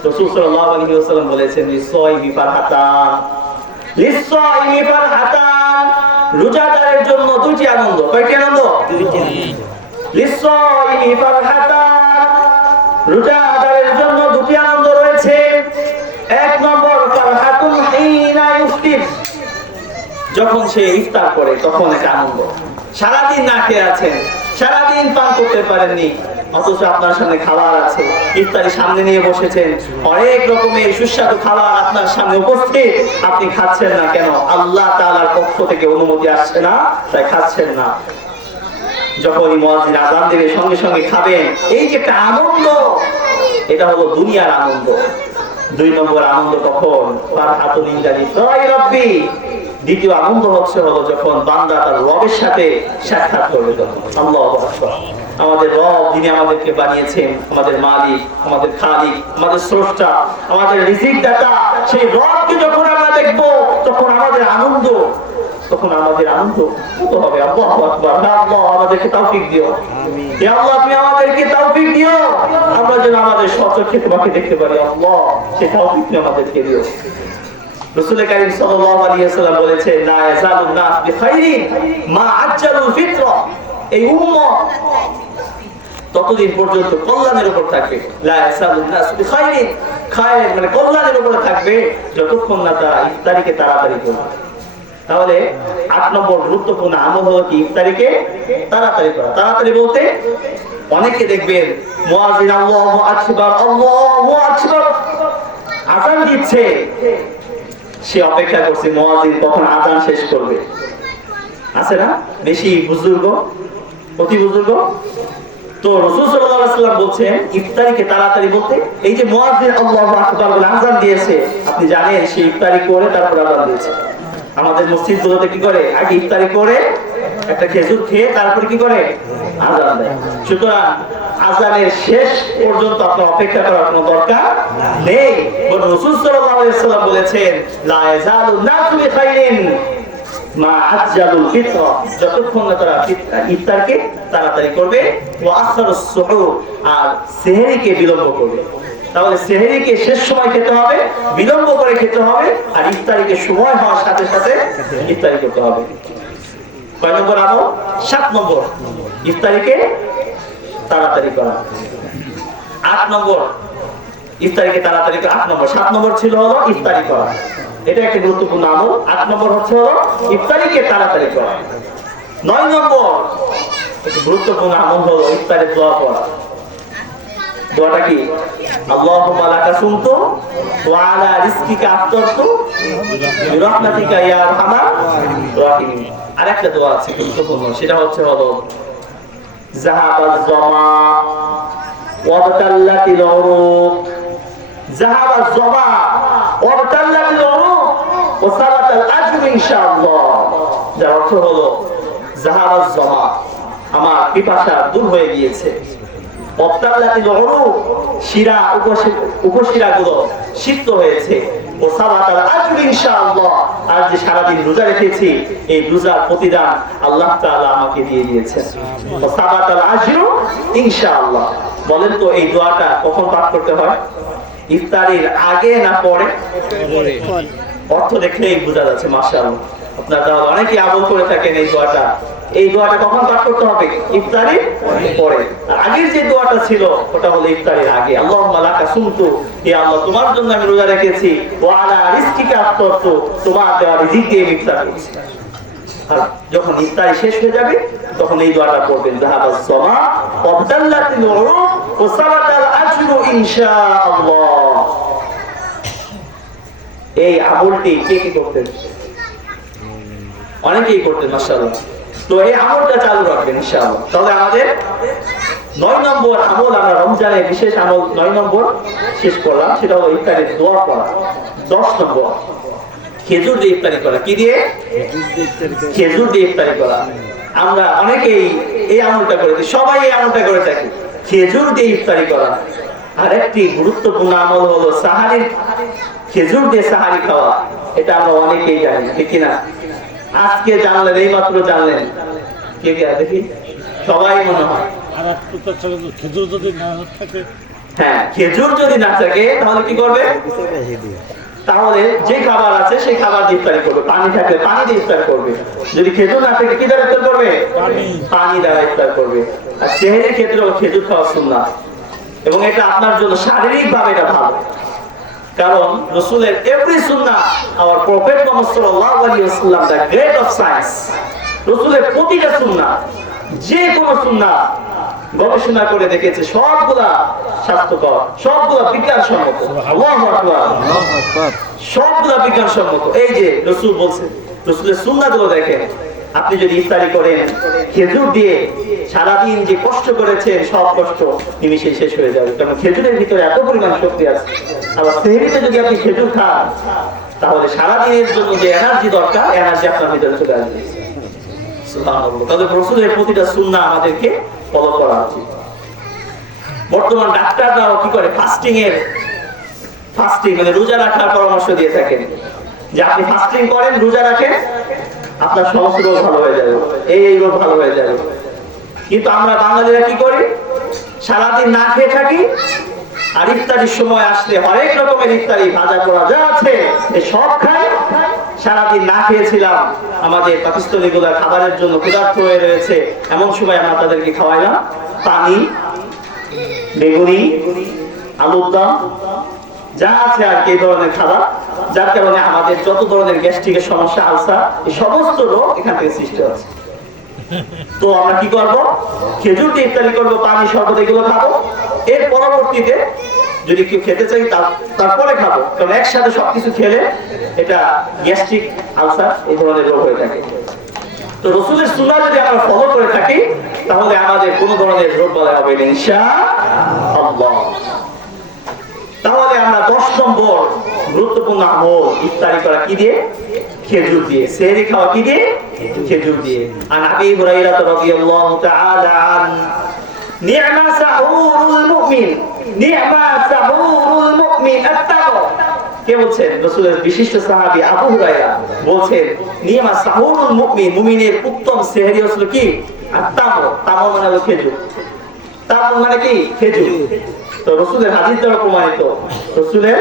রাসূল সাল্লাল্লাহু আলাইহি ওয়াসাল্লাম বলেছেন লিসাইমি ফারহাতান, লিসাইমি ফারহাতান, রোজাদারের জন্য দুটি আনন্দ। কয়টি আনন্দ? লিসাইমি ফারহাতান, রোজাদারের জন্য দুটি আনন্দ রয়েছে। 1 নম্বর ফারহাতুন হিনা ইফতির, যখন সে ইফতার করে তখন একটা আনন্দ। সারাদিন না খেয়ে আছেন, সারাদিন পান করতে পারেননি, অথচ আপনার সামনে খাবার আছে, ইফতারি সামনে নিয়ে বসেছেন, অনেক রকমের সুস্বাদু খাবার আপনার সামনে উপস্থিত, আপনি খাচ্ছেন না কেন? আল্লাহ তাআলার পক্ষ থেকে অনুমতি আসছে না, তাই খাচ্ছেন না। যখনই মুয়াজ্জিন আযান দেবে সঙ্গে সঙ্গে খাবেন, এই যে একটা আনন্দ, এটা হলো দুনিয়ার আনন্দ। 2 নম্বর আনন্দ কখন? ফারহাতুন ইনদা লিকাই রাব্বি, দ্বিতীয় আনন্দ হলো যখন বান্দা তার রবের সাথে সাক্ষাৎ করবে তখন। আল্লাহু আকবার। আমাদের রব, যিনি আমাদেরকে বানিয়েছেন, আমাদের মালিক, আমাদের খালিক, আমাদের স্রষ্টা, আমাদের রিজিক দাতা, সেই রবকে যখন আমরা দেখব তখন আমাদের আনন্দ, তখন আমাদের আনন্দ কত হবে। আল্লাহু আকবার। আল্লাহ আমাদেরকে তৌফিক দিও। আমিন। ইয়া আল্লাহ তুমি আমাদেরকে তৌফিক দিও, আমরা যেন আমাদের সচক্ষে তোমাকে দেখতে পারি। আল্লাহ সেই তৌফিক তুমি আমাদেরকে দিও। রাসূল কারীম সাল্লাল্লাহু আলাইহি ওয়াসাল্লাম বলেছেন লা ইয়াজালুন নাস বিখাইরিন মা আজ্জালুল ফিতরা, এই উম্মত ততদিন পর্যন্ত কল্যাণের উপর থাকবে। লা ইয়াজালুন নাস বিখাইরিন, খায়ের মানে কল্যাণের উপর থাকবে যতক্ষণ না তারা ইফতারিকে তাড়াতাড়ি করবে। তাহলে 8 নম্বর গুরুত্বপূর্ণ আমল হলো কি? ইফতারিকে তাড়াতাড়ি করা। তাড়াতাড়ি বলতে অনেকে দেখবেন মুয়াজ্জিন আল্লাহু আকবার, আল্লাহু আকবার, আযান দিচ্ছে, সে অপেক্ষা করছে মুয়াজ্জিন কখন আযান শেষ করবে। আছে না বেশি বুজুর্গ, অতি বুজুর্গ? তো রাসূল সাল্লাল্লাহু আলাইহি ওয়াসাল্লাম বলেন ইফতারিকে তাড়াতাড়ি বলতে এই যে মুয়াজ্জিন আল্লাহু আকবার বলে আযান দিয়েছে, আপনি জানেন সে ইফতারি করে তারপর আযান দিয়েছে। আমাদের মসজিদগুলোতে কি করে? আগে ইফতারি করে একটা খেজুর খেয়ে তারপরে কি করে? আযান দেয়। সুতরাং আযানের শেষ পর্যন্ত আপনার অপেক্ষা করার কোনো দরকার নেই। বরং রাসূল সাল্লাল্লাহু আলাইহি ওয়াসাল্লাম বলেছেন লা ইয়াজালু নাসু বিখাইরিন মা আজ্জালুল ফিতরা, যতক্ষণ না তারা ইফতারকে তাড়াতাড়ি করবে, ওয়া আখারুস সুহুর, আর সেহরিকে বিলম্ব করবে। তাহলে সেহরিকে শেষ সময় খেতে হবে, বিলম্ব করে খেতে হবে, আর ইফতারিকে সময় হওয়ার সাথে সাথে ইফতারি করতে হবে। কয় নম্বর আমল? 7 নম্বর, ইফতারিকে তাড়াতাড়ি করা। 8 নম্বর ইফতারিকে তাড়াতাড়ি করা। 8 নম্বর। 7 নম্বর ছিল হলো ইফতারি করা, এটা একটা গুরুত্বপূর্ণ আমল। 8 নম্বর হচ্ছে হলো ইফতারিকে তাড়াতাড়ি করা। 9 নম্বর একটা গুরুত্বপূর্ণ আমল হলো ইফতারের দোয়া পড়া। দোয়াটা কি? আল্লাহুম্মা লাকা সুমতু ওয়া আলা রিজকিকা আফতারতু বিরহমাতিকা ইয়া আরহামার রাহিমিন। আরেকটা দোয়া আছে গুরুত্বপূর্ণ, সেটা হচ্ছে হলো যাহাবাজ জামা ওয়াবতাল্লাতিল উরুক, যাহাবাজ জামা ওয়াবতাল্লাতিল উরুক ওয়া সাবাতাল আজরু ইনশাআল্লাহ। যার অর্থ হলো যাহাবাজ জামা, আমার পিপাসা দূর হয়ে গিয়েছে, ওয়াবতাল্লাতিল উরুক, শিরা উপশিরাগুলো সিক্ত হয়েছে, ও সাবাতাল আজরু ইনশাআল্লাহ, আর যে সারাদিন রোজা রেখেছি এই রোজার প্রতিদান আল্লাহ তাআলা আমাকে দিয়ে দিয়েছেন। ও সাবাতাল আজরু ইনশাআল্লাহ। বলেন তো এই দোয়াটা কখন পাঠ করতে হয়? ইফতারির আগে না পরে? অর্থ দেখলেই বোঝা যাচ্ছে মাশাআল্লাহ। আপনারা তাহলে অনেকেই আমল করে থাকেন এই দোয়াটা। এই দোয়াটা কখন পাঠ করতে হবে? ইফতারির পরে। আর আগের যে দোয়াটা ছিল ওটা হলো ইফতারির আগে। আল্লাহুম্মা লাকা সুমতু, হে আল্লাহ তোমার জন্য আমি রোজা রেখেছি, ওয়া আলা রিজকিকা আফতারতু, তোমার দেওয়া রিজিক দিয়ে আমি ইফতার করেছি। আর যখন ইফতারি শেষ হয়ে যাবে তখন এই দোয়াটা পড়বেন, যাহাবাজ সামা ওয়াবতাল্লাতিল উরুক ওয়া সাবাতাল আজরু ইনশাআল্লাহ। এই আমলটি কে কি করতেন? অনেকেই করতেন মাশাআল্লাহ। তো এই আমলটা চালু রাখবেন ইনশাআল্লাহ। তাহলে আমাদের 9 নম্বর আমল, আমরা রমজানের বিশেষ আমল 9 নম্বর শেষ করলাম, সেটা হলো ইফতারের দোয়া করা। 10 নম্বর খেজুর দিয়ে ইফতারি করা। কি দিয়ে? খেজুর দিয়ে ইফতারি করা। আমরা অনেকেই এই আমলটা করে থাকি, সবাই এই আমলটা করে থাকি, খেজুর দিয়ে ইফতারি করা। আর একটি গুরুত্বপূর্ণ আমল হলো সাহারির, খেজুর দিয়ে সাহারি খাওয়া। এটা আমরা অনেকেই জানি, ঠিক কিনা? আজকে জানলেন, এই মাত্র জানলেন, কে কে দেখি সবাই মনে হয়। আর খেজুর যদি না থাকে, হ্যাঁ, খেজুর যদি না থাকে তাহলে কি করবে? তাহলে যে খাবার আছে সেই খাবার দিয়ে ইফতারি করবে। পানি থাকলে পানি দিয়ে ইফতার করবে। যদি খেজুর না থাকে কি দ্বারা ইফতার করবে? পানি দ্বারা ইফতার করবে। আর সেহরির ক্ষেত্রেও খেজুর খাওয়া সুন্নাহ, এবং এটা আপনার জন্য শারীরিক ভাবে এটা ভালো। কারণ রাসূলের এভরি সুন্নাহ, আওয়ার প্রফেট মুহাম্মদ সাল্লাল্লাহু আলাইহি ওয়াসাল্লাম, দ্য গ্রেট অফ সায়েন্স, রাসূলের প্রতিটা সুন্নাহ, যে কোনো সুন্নাহ গবেষণা করে দেখেছে সবগুলা স্বাস্থ্যকর, সবগুলা বিজ্ঞানসম্মত। আল্লাহু আকবার, সবগুলা বিজ্ঞানসম্মত। এই যে রাসূল বলছেন, রাসূলের সুন্নাহগুলো দেখেন। আপনি যদি ইফতারি করেন খেজুর দিয়ে, সারাদিন যে কষ্ট করেছেন সব কষ্ট নিমিষে শেষ হয়ে যাবে, কারণ খেজুরের ভিতরে এত পরিমাণ শক্তি আছে। আবার সেহরিতে যদি আপনি খেজুর খান তাহলে সারাদিনের জন্য যে এনার্জি দরকার, এনার্জি আপনার ভিতরে চলে আসবে। সুবহানাল্লাহ। তাহলে রাসূলের প্রতিটা সুন্নাহ আমাদেরকে ফলো করা উচিত। বর্তমান ডাক্তাররাও কি করে? ফাস্টিং মানে রোজা রাখার পরামর্শ দিয়ে থাকেন, যে আপনি ফাস্টিং করেন, রোজা রাখেন, আপনার সমস্ত রোগ ভালো হয়ে যাবে, এই রোগ ভালো হয়ে যাবে। কিন্তু আমরা বাঙালিরা কি করি? সারাদিন না খেয়ে থাকি, আর ইফতারির সময় আসলে হরেক রকমের ইফতারি, ভাজা পোড়া যা আছে সব খাই। সারাদিন না খেয়েছিলাম, আমাদের পাকিস্তানি গুলা খাবারের জন্য ক্ষুধার্ত হয়ে রয়েছে, এমন সময় আমরা তাদেরকে খাওয়াইলাম পানি, বেগুনি, আলুর দম, যা আছে আর কি ধরনের খাবার, যার কারণে আমাদের যত ধরনের গ্যাস্ট্রিকের সমস্যা, আলসার, এই সমস্ত রোগ এখান থেকে সৃষ্টি হচ্ছে। তো আমরা কি করব? খেজুর দিয়ে ইফতারি করবো, পানি, শরবত এগুলো খাবো। এর পরবর্তীতে যদি কেউ খেতে চাই তারপরে খাবো, কারণ একসাথে সবকিছু খেলে এটা গ্যাস্ট্রিক, আলসার এই ধরনের রোগ হয়ে থাকে। তো রাসূলের সুন্নাহ যদি আমরা ফলো করে থাকি তাহলে আমাদের কোনো ধরনের রোগ বালাই হবে না ইনশাআল্লাহ। তাহলে আমরা 10 নম্বর গুরুত্বপূর্ণ আমল, ইফতারি করা কি দিয়ে? খেজুর দিয়ে। সেহরি খাওয়া কি দিয়ে? খেজুর দিয়ে। আন আবি হুরায়রা রাদিয়াল্লাহু তাআলা আন নি'মা সাহুরুল মুমিন, নি'মা সাহুরুল মুমিন আত-তামর। কে বলছেন? রাসূলের বিশিষ্ট সাহাবী আবু হুরায়রা বলছেন, নি'মা সাহুরুল মুমিন, মুমিনের উত্তম সেহরি হলো কি? আত-তামর। তামর মানে হলো খেজুর। তামর মানে কি? খেজুর। তো রাসূলের হাদিস দ্বারা প্রমাণিত, রাসূলের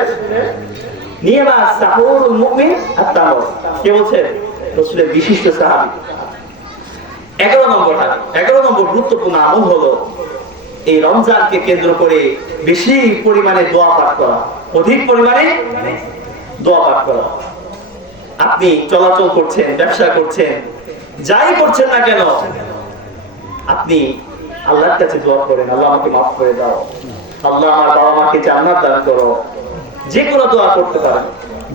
নি'মা সাহুরুল মুমিন আত-তামর। কে বলছেন? রাসূলের বিশিষ্ট সাহাবী। 11 নম্বর হাদিস, 11 নম্বর গুরুত্বপূর্ণ আমল হলো এই রমজানকে কেন্দ্র করে বেশি পরিমাণে দোয়া পাঠ করা, অধিক পরিমাণে দোয়া পাঠ করা। আপনি চলাচল করছেন, ব্যবসা করছেন, যাই করছেন না কেন, আপনি আল্লাহর কাছে দোয়া করেন, আল্লাহ আমাকে মাফ করে দাও, আল্লাহ আমার বাবা মাকে জান্নাত দান করো। যে কোনো দোয়া করতে পারেন।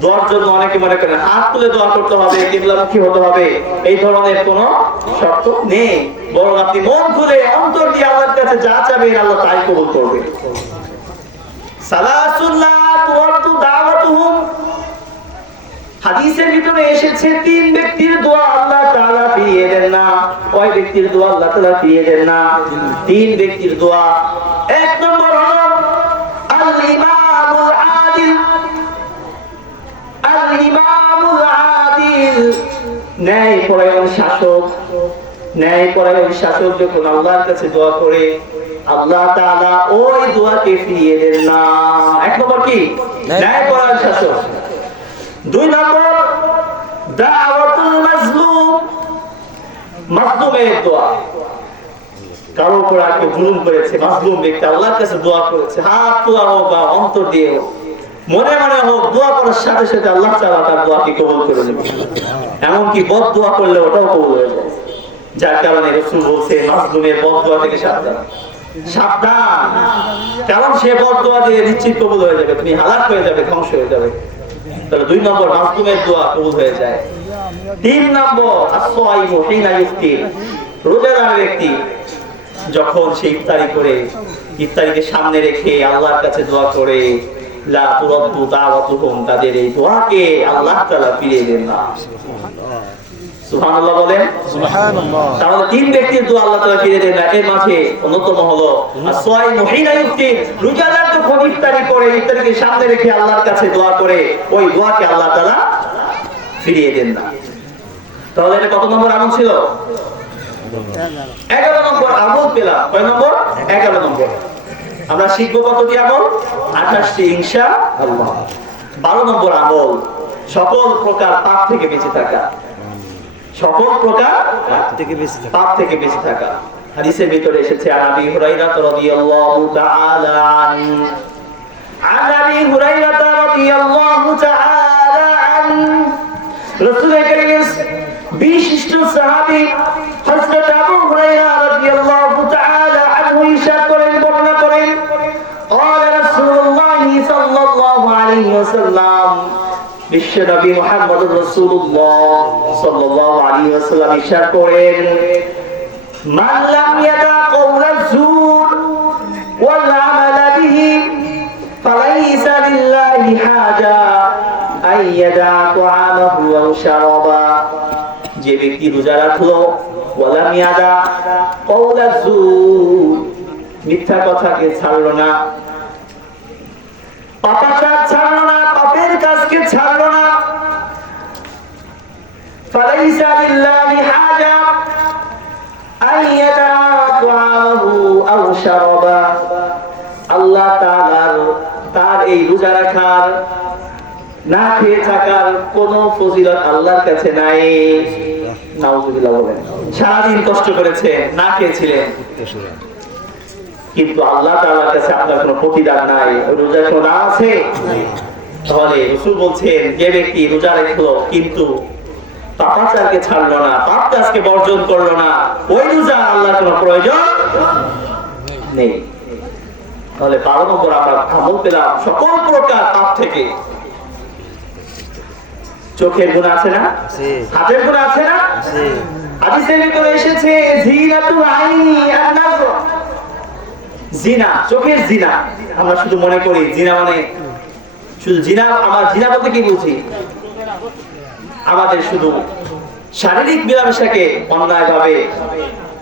দোয়ার জন্য অনেকে মনে করেন হাত তুলে দোয়া করতে হবে, কিবলামুখী হতে হবে, এই ধরনের কোনো শর্ত নেই। বরং আপনি মন খুলে অন্তর দিয়ে আল্লাহর কাছে যা চাবেন আল্লাহ তাই কবুল করবে। সালাসুল্লাহ তুরাদ্দু দাওয়াতুহুম, হাদিসের ভিতরে এসেছে 3 ব্যক্তির দোয়া আল্লাহ তাআলা ফিরিয়ে দেন না। কয় ব্যক্তির দোয়া আল্লাহ তাআলা ফিরিয়ে দেন না? 3 ব্যক্তির দোয়া। 1 নম্বর হলো আল ইমামুল আদিল, আল ইমামুল আদিল, ন্যায়পরায়ণ শাসক। ন্যায়পরায়ণ শাসক যখন আল্লাহর কাছে দোয়া করে আল্লাহ তাআলা ওই দোয়াকে ফিরিয়ে দেন না। 1 নম্বর কি? ন্যায়পরায়ণ শাসক। 2 নম্বর দাওয়াতুল মাজলুম, মাজলুমের দোয়া। কারো উপর কেউ জুলুম করেছে, মাজলুম ব্যক্তি আল্লাহর কাছে দোয়া করেছে, হাত তোলা হোক বা অন্তর দিয়ে হোক, মনে মনে হোক, দোয়া করার সাথে সাথে আল্লাহ তাআলা তার দোয়াকে কবুল করে নেবেন। এমনকি বদ দোয়া করলে ওটাও কবুল হয়ে যায়। যার কারণে রাসূল বলছে মাজলুমের বদ দোয়া থেকে সাবধান, সাবধান, কারণ সে বদ দোয়া দিয়ে নিশ্চিত কবুল হয়ে যাবে, তুমি হালাক হয়ে যাবে, ধ্বংস হয়ে যাবে। তাহলে 2 নম্বর মাজলুমের দোয়া কবুল হয়ে যায়। 3 নম্বর as-সাইমু হিনা ইফতির, রোজাদার ব্যক্তি যখন সে ইফতারি করে, ইফতারিকে সামনে রেখে আল্লাহর কাছে দোয়া করে, লা তুরাদ্দু দাওয়াতুহুম, তাদের এই দোয়াকে আল্লাহ তাআলা ফিরিয়ে দেন না। সুবহানাল্লাহ বলেন। সুবহানাল্লাহ। তাহলে তিন ব্যক্তির দোয়া আল্লাহ তাআলা ফিরিয়ে দেন না। এর মাঝে অন্যতম হলো আসওয়াইমু হিনা ইফতির, রোজাদার যখন ইফতারি করে, ইফতারিকে সামনে রেখে আল্লাহর কাছে দোয়া করে, ওই দোয়াকে আল্লাহ তাআলা ফিরিয়ে দেন না। তাহলে এটা কত নম্বর আমল ছিল? 11 নম্বর আমল পেলাম। কয় নম্বর? 11 নম্বর। আমরা শিখবো কতটি আমল? 28টি ইনশাআল্লাহ। 12 নম্বর আমল, সকল প্রকার পাপ থেকে বেঁচে থাকা। সকল প্রকার থেকে বেশি থাকে। পাপ থেকে বেঁচে থাকা। হাদিসের ভিতরে এসেছে আবি হুরায়রা রাদিয়াল্লাহু তাআলা আন আবি হুরায়রা রাদিয়াল্লাহু তাআলা আন রাসূল করিম বিশিষ্ট সাহাবী হযরত আবু হুরায়রা রাদিয়াল্লাহু তাআলা আনহু ইরশাদ করেন, বর্ণনা করেন, قال رسول الله صلى الله عليه وسلم, বিশ্ব নবী মুহাম্মদুর রাসূলুল্লাহ সাল্লাল্লাহু আলাইহি ওয়াসাল্লাম ইরশাদ করেন, মান লাম ইয়াদা কওলা যুর ওয়াল আমালা বিহি ফালাইসা লিল্লাহি হাজা আইয়াদা তাআমাহু ওয়া শারাবা। যে ব্যক্তি রোজা রাখলো, ওয়ালাম ইয়াদা কওলা যুর, মিথ্যা কথাকে ছাড়লো না, পাপাচার ছাড়লো না, পাপের কাজকে ছাড়লো না, ফালাইসা লিল্লাহি হাজা আইয়াদা তাআমাহু আও শারাবা, আল্লাহ তাআলার তার এই রোজা রাখার, না খেয়ে থাকার কোনো ফজিলত আল্লাহর কাছে নাই। নাউজুবিল্লাহ বলেন। সারাদিন কষ্ট করেছেন, না খেয়েছিলেন, কিন্তু আল্লাহ তাআলার কাছে আপনার কোনো প্রতিদান নাই, রোজা কোনো দাম আছে? তাহলে রাসূল বলছেন, যে ব্যক্তি রোজা রাখলো কিন্তু পাপাচারকে ছাড়লো না, পাপ কাজকে বর্জন করলো না, ওই রোজা আল্লাহর কোনো প্রয়োজন নেই। তাহলে 12 নম্বর আমরা আমল পেলাম সকল প্রকার পাপ থেকে। চোখের গুনাহ আছে না? হাতের গুনাহ আছে না? হাদিসের ভিতরে এসেছে জিনাতুল আইনি আন-নাজর, জিনা, চোখের জিনা। আমরা শুধু মনে করি জিনা মানে শুধু জিনা। আমার জিনা বলতে কি বুঝি? আমাদের শুধু শারীরিক মেলামেশাকে অন্যায়ভাবে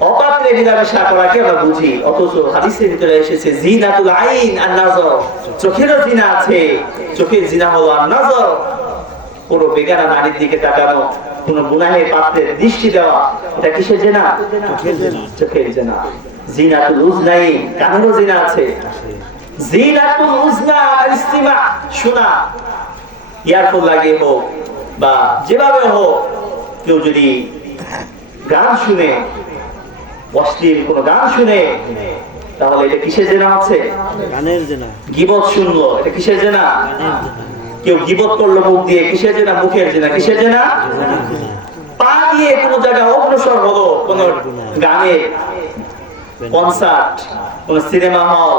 অপাত্রে মেলামেশা করাকে আমরা বুঝি, অথচ হাদিসের ভিতরে এসেছে জিনাতুল আইন আন-নাজর, চোখেরও জিনা আছে। চোখের জিনা হলো আন-নাজর, পুরো বেগানা নারীর দিকে তাকানো, কোন গুনাহের পাত্রে দৃষ্টি দেওয়া, এটা কিসের জিনা? চোখের জিনা। জিনাতুল উজনাইন, কানেরও জিনা আছে। জিনাতুল উজনা ইস্তিমা, শোনা, ইয়ারফোন লাগিয়ে হোক বা যেভাবে হোক, কেউ যদি গান শুনে, অশ্লীল কোন গান শুনে, তাহলে এটা কিসের জিনা আছে? গানের জিনা। গীবত শুনলো, এটা কিসের জিনা? কেউ গীবত করলো মুখ দিয়ে, কিসের জিনা? মুখের জিনা। কিসের জিনা? পা দিয়ে কোন জায়গায় অগ্রসর হলো, কোন গানে, কনসার্ট, কোন সিনেমা হল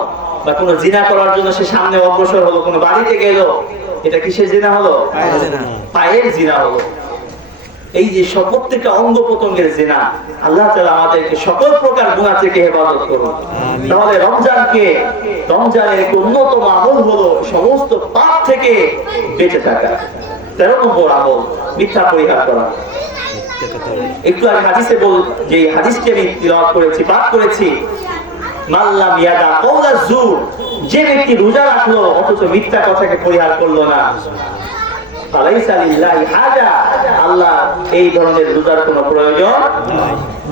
বা কোন জিনা করার জন্য সে সামনে অগ্রসর হলো, কোন বাড়িতে গেল, এটা কিসের জিনা হলো? পায়ের জিনা হলো। এই যে প্রত্যেকটা অঙ্গ প্রত্যঙ্গের জিনা। আল্লাহ তাআলা আমাদেরকে সকল প্রকার গুনাহ থেকে হেফাজত করুন। তাহলে রমজানের এক অন্যতম আমল হলো সমস্ত পাপ থেকে বেঁচে থাকা। 13 নম্বর আমল, মিথ্যা পরিহার করা। একটু আগে হাদিসে যে হাদিসটি আমি তিলাওয়াত করেছি, পাঠ করেছি, মাল্লাম ইয়াদা কওলা যুর, যে ব্যক্তি রোজা রাখলো অথচ মিথ্যা কথাকে পরিহার করলো না, ফালাইসা লিল্লাহি হাজা, আল্লাহ এই ধরনের রোজার কোনো প্রয়োজন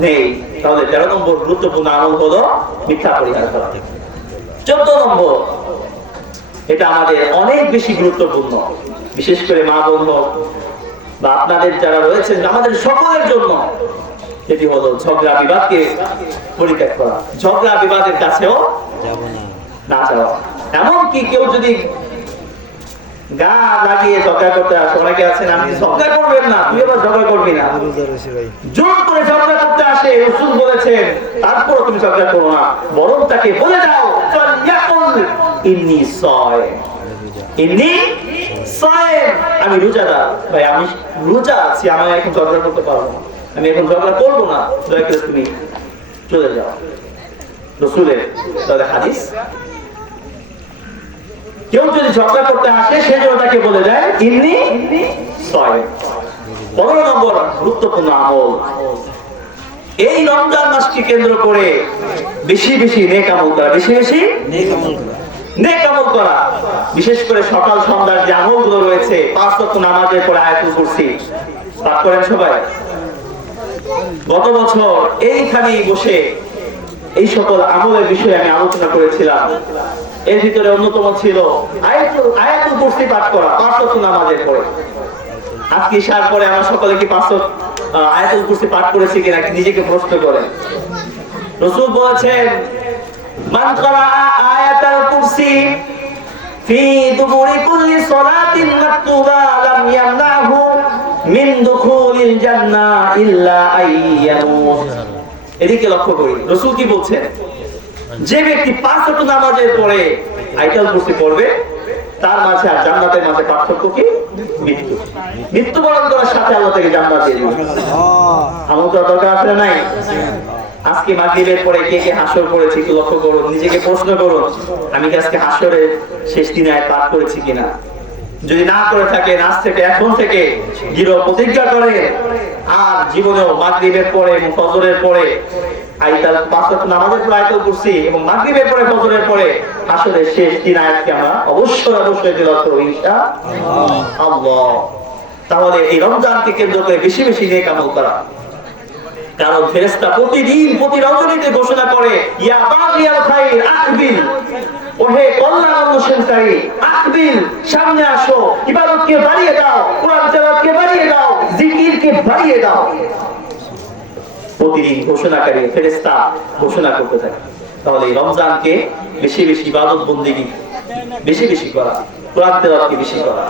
নেই। তাহলে 13 নম্বর গুরুত্বপূর্ণ আমল হলো মিথ্যা পরিহার করা। 14 নম্বর, এটা আমাদের অনেক বেশি গুরুত্বপূর্ণ, বিশেষ করে মা বোন বা আপনাদের যারা রয়েছেন, আমাদের সকলের জন্য, এটি হলো ঝগড়া বিবাদকে পরিত্যাগ করা। ঝগড়া বিবাদের কাছেও না যাওয়া। এমনকি কেউ যদি গা লাগিয়ে ঝগড়া করতে আসে, অনেকে আছেন আমি ঝগড়া করবেন না, তুই আবার ঝগড়া করবি না, জোর করে ঝগড়া করতে আসে, রাসূল বলেছেন তারপর তুমি ঝগড়া করো না, বরং তাকে বলে দাও ইন্নী সায়েম, ইন্নী সায়েম, আমি রোজাদার। ভাই আমি রোজা আছি, আমি এখন ঝগড়া করতে পারবো না, আমি এখন ঝগড়া করবো না, দয়া করে তুমি চলে যাও। রাসূলের তাহলে হাদিস, কেউ যদি ঝগড়া করতে আসে সে যেন তাকে বলে দেয় ইন্নী সায়েম, 15 নম্বর গুরুত্বপূর্ণ আমল, এই রমজান মাসকে কেন্দ্র করে বেশি বেশি নেক আমল করা, বেশি বেশি নেক আমল করা। নেক আমল করা। বিশেষ করে সকাল সন্ধ্যার যে আমলগুলো রয়েছে, 5 ওয়াক্ত নামাজের পরে আয়াতুল কুরসি পাঠ করেন সবাই। গত বছর এইখানেই বসে এই সকল আমলের বিষয়ে আমি আলোচনা করেছিলাম। এর ভিতরে অন্যতম ছিল আয়াতুল কুরসি পাঠ করা 5 ওয়াক্ত নামাজের পরে। আজকে ইশার পরে আমরা সকলে কি 5 ওয়াক্ত আয়াতুল কুরসি পাঠ করেছি কিনা নিজেকে প্রশ্ন করেন। রাসূল বলেছেন, মান ক্বারা আয়াতুল কুরসি ফি দুবুরি কুল্লি সালাতিন মাকতুবা লাম ইয়ামনাহু মিন দুখুলিল জান্নাহ ইল্লা আইয়ামুত। এদিকে লক্ষ্য করি, রাসূল কি বলছেন? যে ব্যক্তি 5 ওয়াক্ত নামাজের পরে আয়াতুল কুরসি পড়বে, তার মাঝে আর জান্নাতের মাঝে পার্থক্য কি? মৃত্যু। মৃত্যুবরণ করার সাথে আল্লাহ থেকে জান্নাত দিয়ে দিবেন। আমল করার দরকার আছে না নাই? আজকে মাগরিবের পরে কে কে হাসর করেছে একটু লক্ষ্য করুন, নিজেকে প্রশ্ন করুন, আমি কি আজকে হাসরের শেষ দিনে আয়াত পাঠ করেছি কিনা? যদি না করে থাকেন, আজ থেকে এখন থেকে দৃঢ় প্রতিজ্ঞা করে আর জীবনেও মাগরিবের পরে এবং ফজরের পরে আয়াতুল 5 ওয়াক্ত নামাজের পরে আয়াতুল কুরসি এবং মাগরিবের পরে ফজরের পরে হাসরের শেষ দিন আয়াতকে আমরা অবশ্যই তেলাওয়াত করব ইনশাআল্লাহ। তাহলে এই রমজানকে কেন্দ্র করে বেশি বেশি নেক আমল করা। কারণ ফেরেশতা প্রতিদিন প্রতি রজনীতে ঘোষণা করে, ইয়া বাগিয়াল খাইর আকবিল, ওহে কল্যাণ অন্বেষণকারী আকবিল, সামনে আসো, ইবাদতকে বাড়িয়ে দাও, কোরআন তেলাওয়াতকে বাড়িয়ে দাও, জিকিরকে বাড়িয়ে দাও। প্রতিদিন ঘোষণাকারী ফেরেশতা ঘোষণা করতে থাকে। তাহলে এই রমজানকে বেশি বেশি ইবাদত বন্দেগী বেশি বেশি করা, কোরআন তেলাওয়াতকে বেশি করা,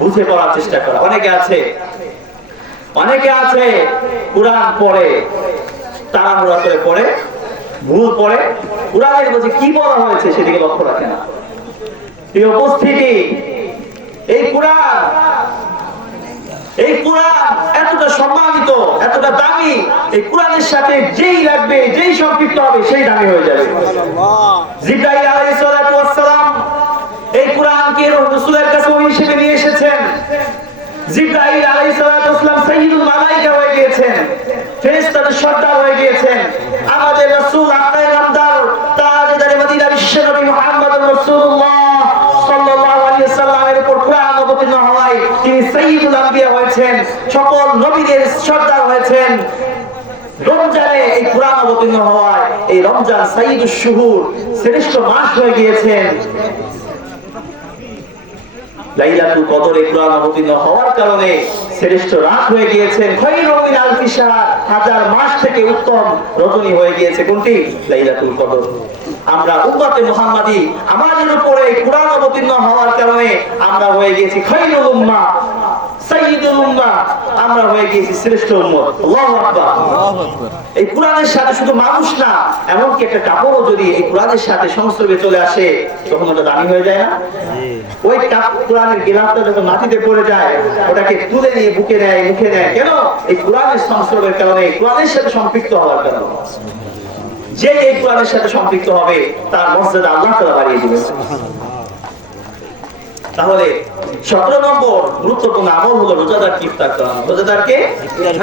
বুঝে পড়ার চেষ্টা করা। অনেকে আছে কোরআন পড়ে, তাড়াহুড়া করে পড়ে, ভুল পড়ে, কোরআনের মধ্যে কি বলা হয়েছে সেদিকে লক্ষ্য রাখে না। এই উপস্থিতি, এই কোরআন এতটা সম্মানিত, এতটা দামি, এই কোরআনের সাথে যেই লাগবে, যেই সম্পৃক্ত হবে সেই দামি হয়ে যাবে। জিবরাইল আলাইহিস সালাতু ওয়াস সালাম এই কোরআনকে রাসূলের কাছে ওহী হিসেবে নিয়ে এসেছেন। জিবরাইল আলাইহিস সালাতু ওয়াস সালাম সাইয়্যিদুল মালায়েকা হয়ে গিয়েছেন, ফেরেশতাদের সর্দার হয়ে গিয়েছেন। আমাদের রাসূল আপনার নামদার তাজদারে মদিনা বিশ্বনবী মুহাম্মদুর রাসূলুল্লাহ সাল্লাল্লাহু আলাইহি ওয়াসাল্লামের উপর কোরআন অবতীর্ণ হওয়ায় তিনি সাইয়্যিদুল আম্বিয়া হয়েছেন, সকল নবীদের সর্দার হয়েছেন। রমজানে এই কোরআন অবতীর্ণ হওয়ায় এই রমজান সাইয়্যিদুশ শুহুর, শ্রেষ্ঠ মাস হয়ে গিয়েছেন। লাইলাতুল কদরে কোরআন অবতীর্ণ হওয়ার কারণে শ্রেষ্ঠ রাত হয়ে গিয়েছেন। খায়রুম মিন আলফি শাহর, হাজার মাস থেকে উত্তম রজনী হয়ে গিয়েছে কোনটি? লাইলাতুল কদর। আমরা উম্মতে মুহাম্মাদি, আমাদের উপরে কোরআন অবতীর্ণ হওয়ার কারণে আমরা হয়ে গিয়েছি খায়রুল উম্মাহ, সাইয়্যিদুল উম্মাহ, আমরা হয়ে গিয়েছি শ্রেষ্ঠ উম্মত। আল্লাহু আকবার। এই কোরআনের সাথে শুধু মানুষ না, এমনকি একটা কাপড়ও যদি এই কোরআনের সাথে সংস্রবে চলে আসে তখন ওটা দামি হয়ে যায় না? ওই কোরআনের গিলাফটা যখন মাটিতে পড়ে যায়, ওটাকে তুলে নিয়ে বুকে নেয়, মুখে নেয়, কেন? এই কোরআনের সংস্রবের কারণে, কোরআনের সাথে সম্পৃক্ত হওয়ার কারণে। যে এই কোরআনের সাথে সম্পৃক্ত হবে তার মর্যাদা আল্লাহ তাআলা বাড়িয়ে দিবেন। তাহলে 17 নম্বর গুরুত্বপূর্ণ আমল হলো রোজাদারকে ইফতার করানো। রোজাদারকে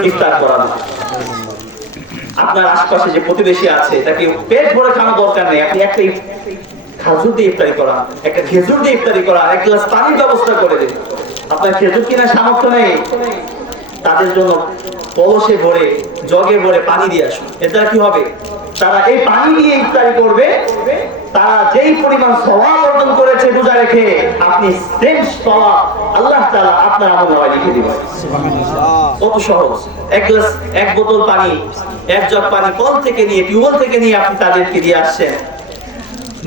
ইফতার করানো। আপনার আশপাশে যে প্রতিবেশী আছে তাকে পেট ভরে খাওয়া দরকার নেই, আপনি একটা খাজুর দিয়ে ইফতারি করা, একটা খেজুর দিয়ে ইফতারি করা, এক গ্লাস পানির ব্যবস্থা করে দিন। আপনার খেজুর কিনা সামর্থ্য নেই, তাদের জন্য কলসে ভরে, জগে ভরে পানি দিয়ে আসুন। এতে কি হবে? তারা এই পানি দিয়ে ইফতারি করবে, তারা যেই পরিমাণ সওয়াব অর্জন করেছে রোজা রেখে, আপনি সেম সওয়াব আল্লাহ তাআলা আপনার আমলনামায় লিখে দিবেন। কত সহজ! এক বোতল পানি, এক জগ পানি কল থেকে নিয়ে, টিউবওয়েল থেকে নিয়ে আপনি তাদেরকে দিয়ে আসছেন।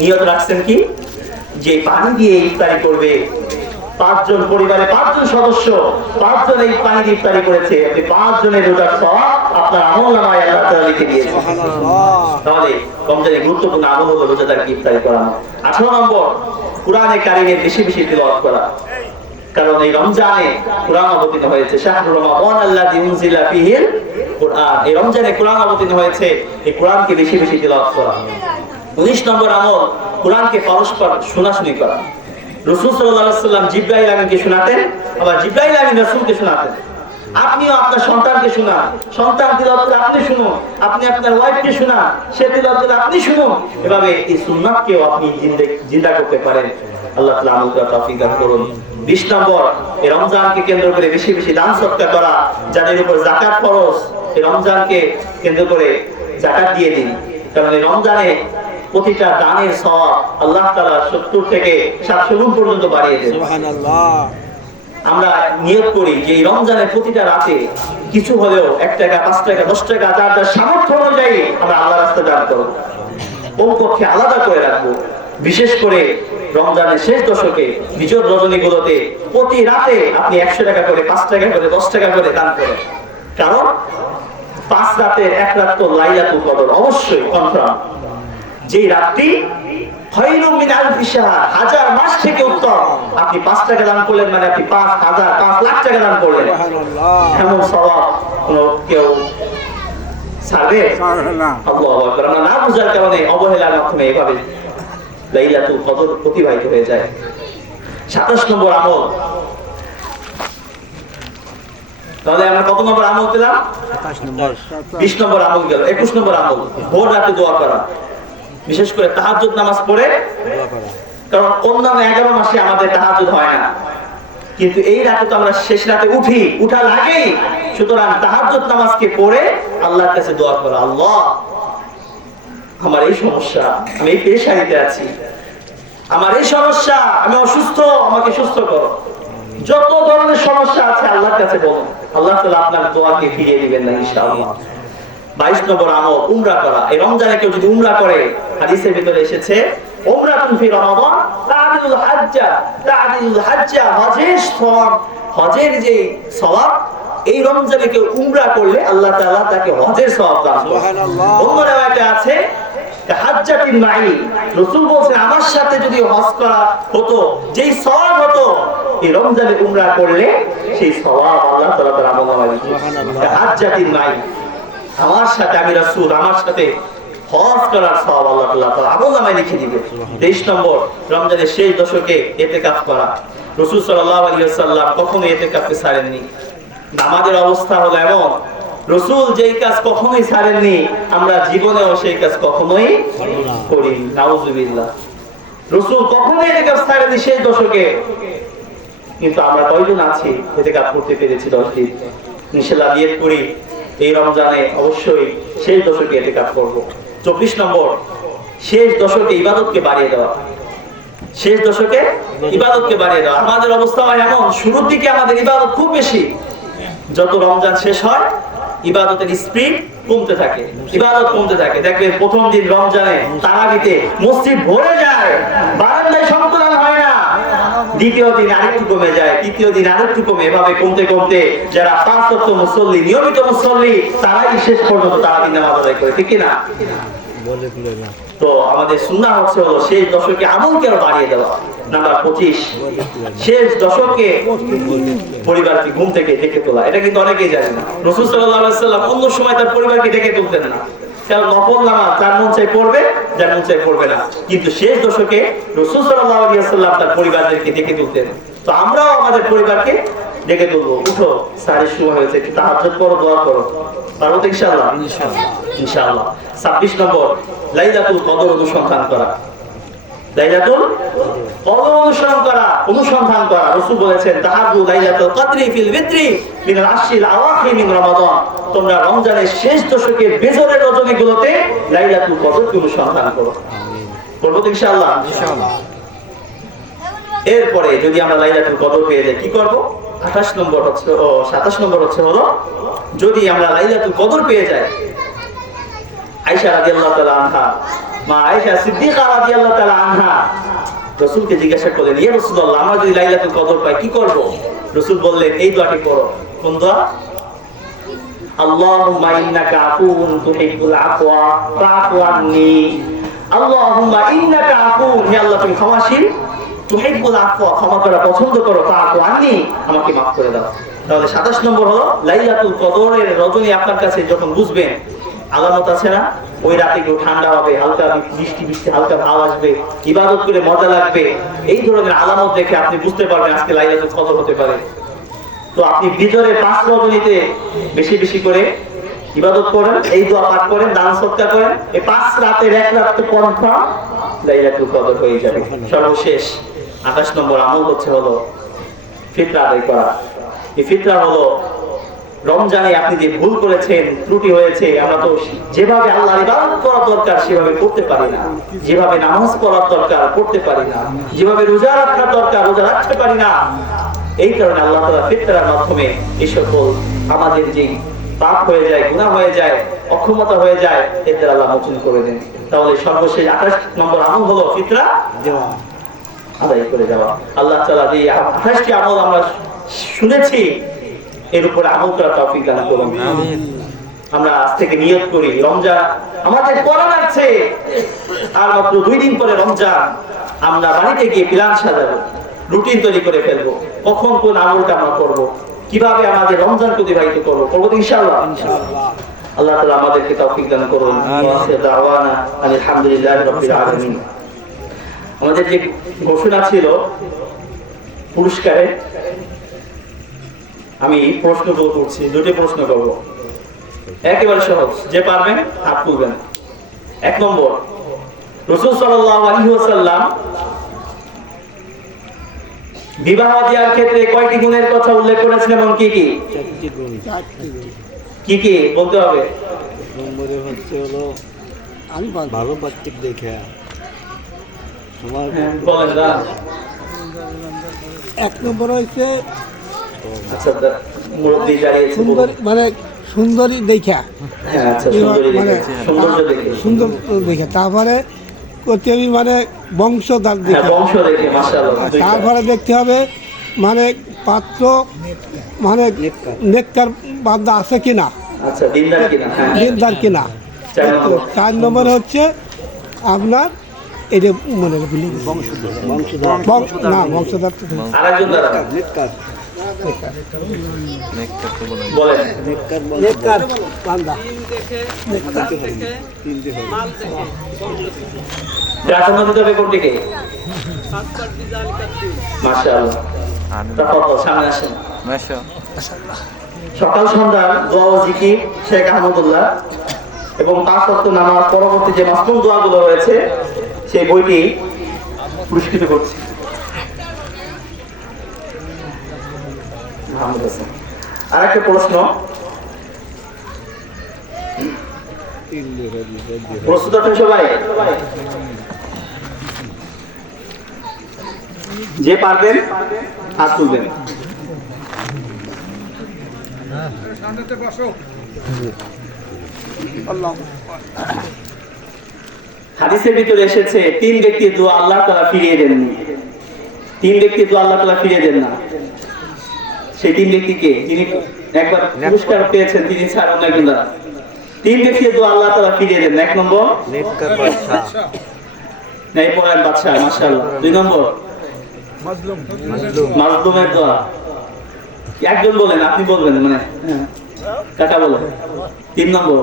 নিয়ত রাখছেন কি? যে পানি দিয়ে ইফতারি করবে, 5 জন পরিবারে 5 জন সদস্য, 5 জন এই পানি দিয়ে ইফতারি করেছে, আপনি 5 জনের রোজার সওয়াব আপনার আমলনামায় আল্লাহ তাআলা লিখে দিয়েছেন। তাহলে রমজানের গুরুত্বপূর্ণ আমল হলো রোজাদারকে ইফতারি করানো। 18 নম্বর, কোরআনে কারীমের বেশি বেশি তিলাওয়াত করা। কারণ এই রমজানে কোরআন অবতীর্ণ হয়েছে, শাহরুর রমাদান আল্লাযী উনজিলা ফীহিল কুরআন। এই রমজানে কোরআন অবতীর্ণ হয়েছে, এই কোরআনকে বেশি বেশি তিলাওয়াত করা। 19 নম্বর আমল, কোরআনকে পরস্পর শোনাশুনি করা। রাসূল সাল্লাল্লাহু আলাইহি ওয়াসাল্লাম জিবরাইল আমিনকে শোনাতেন, আবার জিবরাইল আমিন রাসূলকে শোনাতেন। আপনিও আপনার সন্তানকে শোনান, সন্তান তিলাওয়াত করে আপনি শুনুন, আপনি আপনার ওয়াইফকে শোনান, সে তিলাওয়াত করে আপনি শুনুন। এভাবে এই সুন্নাতকেও আপনি জিন্দা করতে পারেন। আল্লাহ তাআলা আমল করার তৌফিক দান করুন। 20 নম্বর, এই রমজানকে কেন্দ্র করে বেশি বেশি দান সদকা করা, যাদের উপর যাকাত ফরজ, এই রমজানকে কেন্দ্র করে যাকাত দিয়ে দিন। কারণ এই রমজানে প্রতিটা দানের সওয়াব আল্লাহ তাআলা 70 থেকে 700 গুণ পর্যন্ত বাড়িয়ে দেন। সুবহানাল্লাহ। আমরা নিয়ত করি যে এই রমজানের প্রতিটা রাতে কিছু হলেও 1 টাকা, 5 টাকা, 10 টাকা, যার যার সামর্থ্য অনুযায়ী আমরা আল্লাহর রাস্তায় দান করব। ওই পক্ষে আলাদা করে রাখবো। বিশেষ করে রমজানের শেষ দশকে বিজয় রজনীগুলোতে প্রতি রাতে আপনি 100 টাকা করে, 5 টাকা করে, 10 টাকা করে দান করেন। কারণ 5 রাতের 1 রাত তো লাইলাতুল কদর অবশ্যই কনফার্ম। যেই রাতটি খায়রুম মিন আলফি শাহর, 1000 মাস থেকে উত্তম। আপনি 5 টাকা দান করলেন মানে আপনি 5000, 5 লাখ টাকা দান করলেন। সুবহানাল্লাহ। এমন সওয়াব কোনো কেউ ছাড়বে? আল্লাহু আকবার। আমরা না বুঝার কারণে অবহেলার মাধ্যমে এভাবে লাইলাতুল কদর অতিবাহিত হয়ে যায়। 27 নম্বর আমল। তাহলে আমরা কত নম্বর আমল পেলাম? 27 নম্বর। 20 নম্বর আমল গেল। 21 নম্বর আমল, ভোর রাতে দোয়া করা, বিশেষ করে তাহাজ্জুদ নামাজ পড়ে। দোয়া করা। কারণ অন্যান্য 11 মাসে আমাদের তাহাজ্জুদ হয় না, কিন্তু এই রাতে তো আমরা শেষ রাতে উঠি, উঠার আগেই। সুতরাং তাহাজ্জুদ নামাজকে পড়ে আল্লাহর কাছে দোয়া করা, আল্লাহ আমার এই সমস্যা, আমি এই পেরেশানিতে আছি, আমার এই সমস্যা, আমি অসুস্থ, আমাকে সুস্থ করো। যত ধরনের সমস্যা আছে আল্লাহর কাছে বলুন, আল্লাহ তাআলা আপনার দোয়াকে ফিরিয়ে দিবেন না ইনশাআল্লাহ। 22 নম্বর আমল, উমরা করা। এই রমজানে কেউ যদি উমরা করে, হাদিসের ভিতরে এসেছে উমরাতুন ফি রমাদান তা'দিলুল হাজ্জা, তা'দিলুল হাজ্জা, হজের সওয়াব, হজের যে সওয়াব এই রমজানে কেউ উমরা করলে আল্লাহ তাআলা তাকে হজের সওয়াব দান করেন। সুবহানাল্লাহ। অন্য riwayate আছে হাজ্জাতিন মাই, রাসূল বলেন আমার সাথে যদি হজ করা হতো, যেই সওয়াব হতো এই রমজানে উমরা করলে সেই সওয়াব আল্লাহ তাআলা তার আমলনামায় লিখে দিবেন। হাজ্জাতিন মাই, আমার সাথে আমি রাসূল, আমার সাথে হজ করার সওয়াব আল্লাহ তাআলা আমলনামায় লিখে দিবেন। 23 নম্বর, রমজানের শেষ দশকে ইতিকাফ করা। রাসূল সাল্লাল্লাহু আলাইহি ওয়াসাল্লাম কখনো ইতিকাফকে ছাড়েননি। আমাদের অবস্থা হলো এমন, রাসূল যেই কাজ কখনোই ছাড়েননি, আমরা জীবনেও সেই কাজ কখনোই করি না। নাউযুবিল্লাহ। রাসূল কখনোই ইতিকাফ ছাড়েননি শেষ দশকে, কিন্তু আমরা কয়জন আছি ইতিকাফ করতে পেরেছি 10 দিন? ইনশাআল্লাহ নিয়ত করি এই রমজানে অবশ্যই শেষ দশকে ইতিকাফ করব। 24 নম্বর, শেষ দশকে ইবাদতকে বাড়িয়ে দেওয়া। শেষ দশকে ইবাদতকে বাড়িয়ে দেওয়া। আমাদের অবস্থা হয় এমন, শুরুর দিকে আমাদের ইবাদত খুব বেশি, যত রমজান শেষ হয় ইবাদতের স্পিড কমতে থাকে, ইবাদত কমতে থাকে। দেখবেন প্রথম দিন রমজানে তারাবিতে মসজিদ ভরে যায়, বারান্দায় সন্তুলন হয় না। দ্বিতীয় দিন আরেকটু কমে যায়, তৃতীয় দিন আরেকটু কমে, এভাবে কমতে কমতে যারা 5 ওয়াক্ত মুসল্লি, নিয়মিত মুসল্লি, তারাই শেষ পর্যন্ত তারাবি নামাজ আদায় করে, ঠিক কি না? বলে দিলে না। তো আমাদের সুন্নাহ হচ্ছে হলো শেষ দশকে আমলকে আরো বাড়িয়ে দেওয়া। নাম্বার 25, শেষ দশকে পরিবারকে ঘুম থেকে ডেকে তোলা। এটা কিন্তু অনেকেই জানে না। রাসূল সাল্লাল্লাহু আলাইহি ওয়াসাল্লাম অন্য সময় তার পরিবারকে ডেকে তুলতেন না, কারণ নফল নামাজ যার মন চাই পড়বে, যার মন চাই পড়বে না। কিন্তু শেষ দশকে রাসূল সাল্লাল্লাহু আলাইহি ওয়াসাল্লাম তার পরিবারদেরকে ডেকে তুলতেন। তো আমরাও আমাদের পরিবারকে ডেকে তুলবো, উঠো, সাহের সময় হয়েছে, একটু তাহাজ্জুদ করো, দোয়া করো। পারবো তো ইনশাআল্লাহ? ইনশাআল্লাহ। 26 নম্বর, লাইলাতুল কদর অনুসন্ধান করা। লাইলাতুল কদর অনুসন্ধান করা। রাসূল বলেছেন তাহাজ্জুদ লাইলাতুল কদরি ফিল বিত্রি মিনাল আশরিল আওয়াখির মিন রমাদান। তোমরা রমজানের শেষ দশকের বেজরের রজনীগুলোতে লাইলাতুল কদরকে অনুসন্ধান করো। করবো তো ইনশাআল্লাহ? ইনশাআল্লাহ। এরপরে যদি আমরা লাইলাতুল কদর পেয়ে যাই কি করব? 28 নম্বর হচ্ছে 27 নম্বর হচ্ছে হলো, যদি আমরা লাইলাতুল কদর পেয়ে যাই, আয়েশা রাদিয়াল্লাহু তাআলা আনহা, মা আয়েশা সিদ্দিকা রাদিয়াল্লাহু তাআলা আনহা রাসূলকে জিজ্ঞাসা করলেন, ইয়া রাসূলুল্লাহ, আমরা যদি লাইলাতুল কদর পাই কি করব? রাসূল বললেন এই দোয়াটি পড়ো। কোন দোয়া? আল্লাহুম্মা ইন্নাকা আফুউন তুহিব্বুল আফওয়া ফাআফু আন্নী। আল্লাহুম্মা ইন্নাকা আফুউন, হে আল্লাহ তুমি ক্ষমাশীল, তুহিব্বুল আফওয়া, ক্ষমা করা পছন্দ করো, ফাআফু আন্নী, আমাকে maaf করে দাও। তাহলে 27 নম্বর হলো লাইলাতুল কদরের রজনী আপনার কাছে যখন বুঝবেন, আলামত আছে না, ওই রাতে কেউ ঠান্ডা হবে, হালকা বৃষ্টি বৃষ্টি হালকা ভাব আসবে, ইবাদত করে মজা লাগবে, এই ধরনের আলামত দেখে আপনি বুঝতে পারবেন আজকে লাইলাতুল কদর হতে পারে। তো আপনি বিজয়ের 5 রজনীতে বেশি বেশি করে ইবাদত করেন, এই দোয়া পাঠ করেন, দান সদকা করেন, এই 5 রাতের 1 রাত তো কনফার্ম লাইলাতুল কদর হয়ে যাবে। সর্বশেষ 28 নম্বর আমল হলো ফিতরা আদায় করা। এই ফিতরা হলো রমজানে আপনি যে ভুল করেছেন, ত্রুটি হয়েছে, আমরা তো যেভাবে আল্লাহর ইবাদত করা দরকার সেভাবে করতে পারি না, যেভাবে নামাজ পড়ার দরকার পড়তে পারি না, যেভাবে রোজা রাখার দরকার রোজা রাখতে পারি না। এই কারণে আল্লাহ তাআলা ফিতরার মাধ্যমে এই সকল আমাদের যে পাপ হয়ে যায়, গুনাহ হয়ে যায়, অক্ষমতা হয়ে যায়, এদের আল্লাহ মোচন করে দেন। তাহলে সর্বশেষ 28 নম্বর আমল হলো ফিতরা দেওয়া। আদায় করে যাওয়া। আল্লাহ তাআলা যে 28টি আমল আমরা শুনেছি এর উপরে আমল করার তৌফিক দান করুন। আমরা আজ থেকে নিয়ত করি, রমজান আমাদের পড়া আছে, আর মাত্র 2 দিন পরে রমজান। আমরা বাড়িতে গিয়ে প্ল্যান সাজাবো, রুটিন তৈরি করে ফেলবো, কখন কোন আমলটা আমরা করবো, কিভাবে আমাদের রমজান অতিবাহিত করবো, করবো তো ইনশাআল্লাহ। আল্লাহ তাআলা আমাদেরকে তৌফিক দান করুন। দাওয়ানা আলহামদুলিল্লাহি রাব্বিল আলামিন। আমাদের যে ঘোষণা ছিল পুরস্কারে, আমি প্রশ্নগুলো করছি, 2টি প্রশ্ন করবো, একেবারে সহজ, যে পারবেন হাত তুলবেন। 1 নম্বর, রাসূল সাল্লাল্লাহু আলাইহি ওয়াসাল্লাম বিবাহ দেওয়ার ক্ষেত্রে কয়টি গুণের কথা উল্লেখ করেছেন এবং কি কি? 4টি গুণ। কি কি বলতে হবে? নম্বরে হলো আমি ভালো পাত্রিক দেখে তোমার বলেন না। 1 নম্বর হচ্ছে আচ্ছা, মুরব্বি দাঁড়িয়েছে, সুন্দর, মানে সুন্দরী দেখা, হ্যাঁ আচ্ছা, সুন্দরী মানে দেখে, সৌন্দর্য দেখে, সুন্দর দেখা, তারপরে করতে হবে মানে বংশধার হ্যাঁ দেখা, বংশ দেখে, মাশাআল্লাহ। তারপরে দেখতে হবে মানে পাত্র মানে নেককার বান্দা আছে কিনা, আচ্ছা, দিনদার কিনা, হ্যাঁ দিনদার কিনা। 4 নম্বর, 4 নম্বর হচ্ছে আপনার এই যে মানে ভুলে গেছি। না বংশধার তো ঠিক। আরেকজন দাঁড়ান, নেককার বলেন। নেককার বান্দা। প্রার্থনা দিতে হবে কোনটিকে? মাশাআল্লাহ। তাফাদ্দাল, সামনে আসেন। সকাল সন্ধ্যা দোয়া ও জিকির শেখ আহমদুল্লাহ এবং 5 ওয়াক্ত নামাজ পরবর্তী যে মাসনুন দোয়াগুলো রয়েছে সেই বইটি পুরস্কৃত করছি। আরেকটা প্রশ্ন, প্রস্তুত আছেন সবাই? যে পারবেন হাত তুলবেন। হাদিসের ভিতরে এসেছে 3 ব্যক্তির দোয়া আল্লাহ তাআলা ফিরিয়ে দেননি। 3 ব্যক্তির দোয়া আল্লাহ তাআলা ফিরিয়ে দেন না। সেই 3 ব্যক্তিকে, যিনি একবার পুরস্কার পেয়েছেন, তিনি ছাড়া অন্য একজন দাঁড়ান। 3 ব্যক্তির দোয়া আল্লাহ তাআলা ফিরিয়ে দেন। 1 নম্বর নেককার বাদশা নাই পরায়ণ বাদশা, মাশাআল্লাহ। 2 নম্বর মাজলুমের দোয়া। একজন বলেন, আপনি বলবেন, মানে কাকা বলেন। 3 নম্বর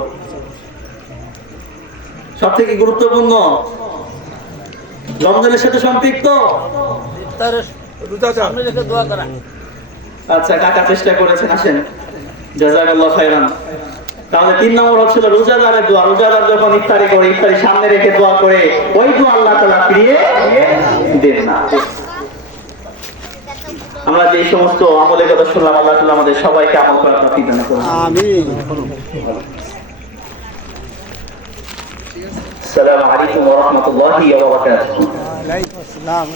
সব থেকে গুরুত্বপূর্ণ, রমজানের সাথে সম্পৃক্ত। আচ্ছা, কাকা চেষ্টা করেছেন, আসেন, জাযাকাল্লাহু খাইরান। তাহলে 3 নম্বর হচ্ছিল রোজাদারের দোয়া। রোজাদার যখন ইফতারি করে, ইফতারি সামনে রেখে দোয়া করে, ওই দোয়া আল্লাহ তাআলা ফিরিয়ে দেন না। আমরা যে এই সমস্ত আমলের কথা শুনলাম, আল্লাহ তাআলা আমাদের সবাইকে আমল করার তৌফিক দান করুন। আমিন। আসসালামু আলাইকুম ওয়া রাহমাতুল্লাহি ওয়া বারাকাতুহু। ওয়ালাইকুম আসসালাম।